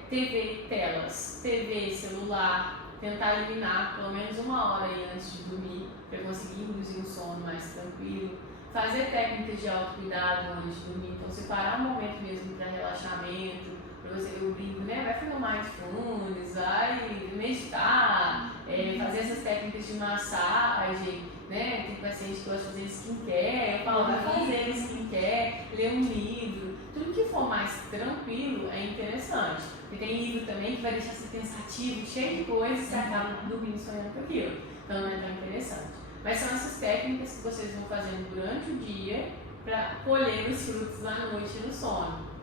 TV, celular, tentar eliminar pelo menos 1 hora aí antes de dormir, para conseguir induzir um sono mais tranquilo. Fazer técnicas de autocuidado antes de dormir, então separar um momento mesmo para relaxamento, para você, eu brinco, né? Vai fazer mindfulness, vai meditar, fazer essas técnicas de massagem, né? Tem paciente que gosta de fazer skincare, eu falo, vai fazer skincare, ler um livro, tudo que for mais tranquilo é interessante. E tem livro também que vai deixar você pensativo, cheio de coisas, e você acaba dormindo sonhando com aquilo. Então não é tão interessante. Mas são essas técnicas que vocês vão fazendo durante o dia para colher os frutos à noite no sono.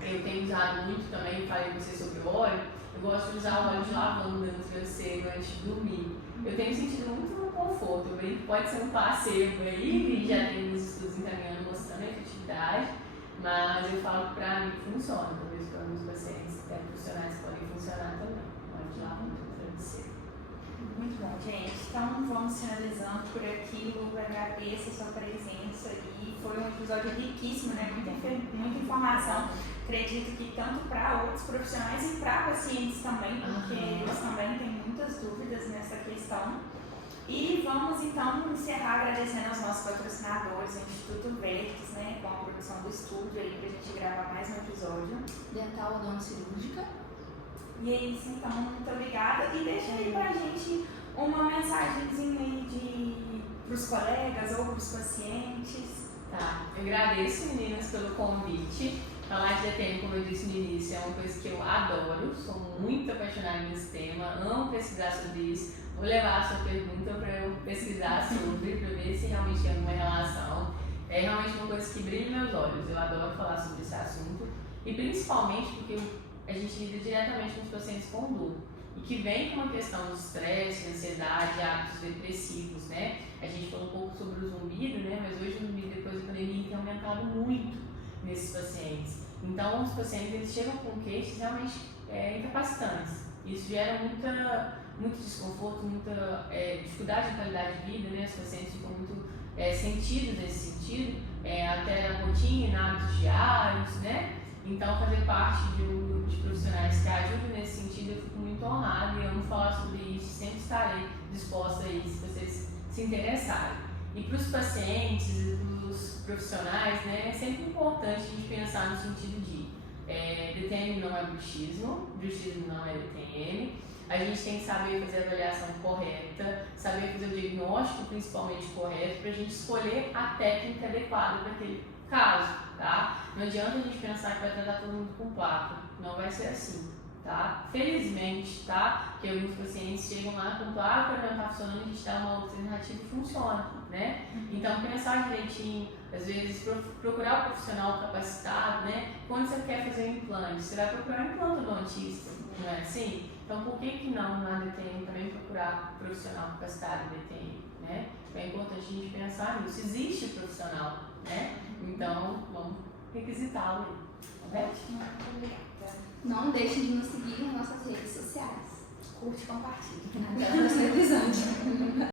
Eu tenho usado muito também, falei com vocês sobre o óleo, eu gosto de usar o óleo de lavanda no travesseiro antes de dormir. Eu tenho sentido muito conforto, pode ser um placebo aí, já tem uns estudos encaminhando mostrando a efetividade, mas eu falo que pra mim funciona, talvez para alguns pacientes profissionais podem funcionar também, o óleo de lavanda no travesseiro. Muito bom, gente. Então vamos finalizando por aqui. Eu agradeço a sua presença aí. Foi um episódio riquíssimo, né? Muita informação. Acredito que tanto para outros profissionais e para pacientes também, porque eles também têm muitas dúvidas nessa questão. E vamos então encerrar agradecendo aos nossos patrocinadores, o Instituto Vertes, né? Com a produção do estúdio aí para a gente gravar mais um episódio. Dental Odonto Cirúrgica. E é isso, então, muito obrigada. E deixa aí pra gente uma mensagenzinha aí pros colegas ou pros pacientes. Tá, eu agradeço, meninas, pelo convite. Falar de DTM, como eu disse no início, é uma coisa que eu adoro, sou muito apaixonada nesse tema, amo pesquisar sobre isso. Vou levar a sua pergunta para eu pesquisar sobre, para ver se realmente tem alguma relação. É realmente uma coisa que brilha meus olhos, eu adoro falar sobre esse assunto. E principalmente porque a gente lida diretamente com os pacientes com dor e que vem com uma questão de estresse, ansiedade, hábitos depressivos, né? A gente falou um pouco sobre o zumbido, né? Mas hoje o zumbido, depois da pandemia, tem aumentado muito nesses pacientes. Então, os pacientes eles chegam com queixas realmente incapacitantes. Isso gera muito desconforto, muita dificuldade de qualidade de vida, né? Os pacientes ficam muito sentidos nesse sentido, até a rotina, hábitos diários, né? Então, fazer parte de um grupo de profissionais que ajudam nesse sentido, eu fico muito honrada e amo falar sobre isso, sempre estarei disposta a isso, se vocês se interessarem. E para os pacientes e para os profissionais, né, é sempre importante a gente pensar no sentido de DTM não é bruxismo, bruxismo não é DTM, a gente tem que saber fazer a avaliação correta, saber fazer o diagnóstico principalmente correto, para a gente escolher a técnica adequada para aquele caso, tá? Não adianta a gente pensar que vai tratar todo mundo com placa, não vai ser assim, tá? Felizmente, tá? Que alguns pacientes chegam lá com placa, não tá funcionando, a gente dá uma outra alternativa e funciona, né? Então pensar direitinho, às vezes procurar o profissional capacitado, né? Quando você quer fazer um implante, você vai procurar um implante odontista, não é assim? Então por que não na DTM também procurar profissional capacitado em DTM, né? É importante a gente pensar nisso, existe profissional, né? Então, vamos requisitá-lo aí. Ótimo, muito obrigada. Não deixe de nos seguir nas nossas redes sociais. Curte e compartilha. Até o próximo episódio.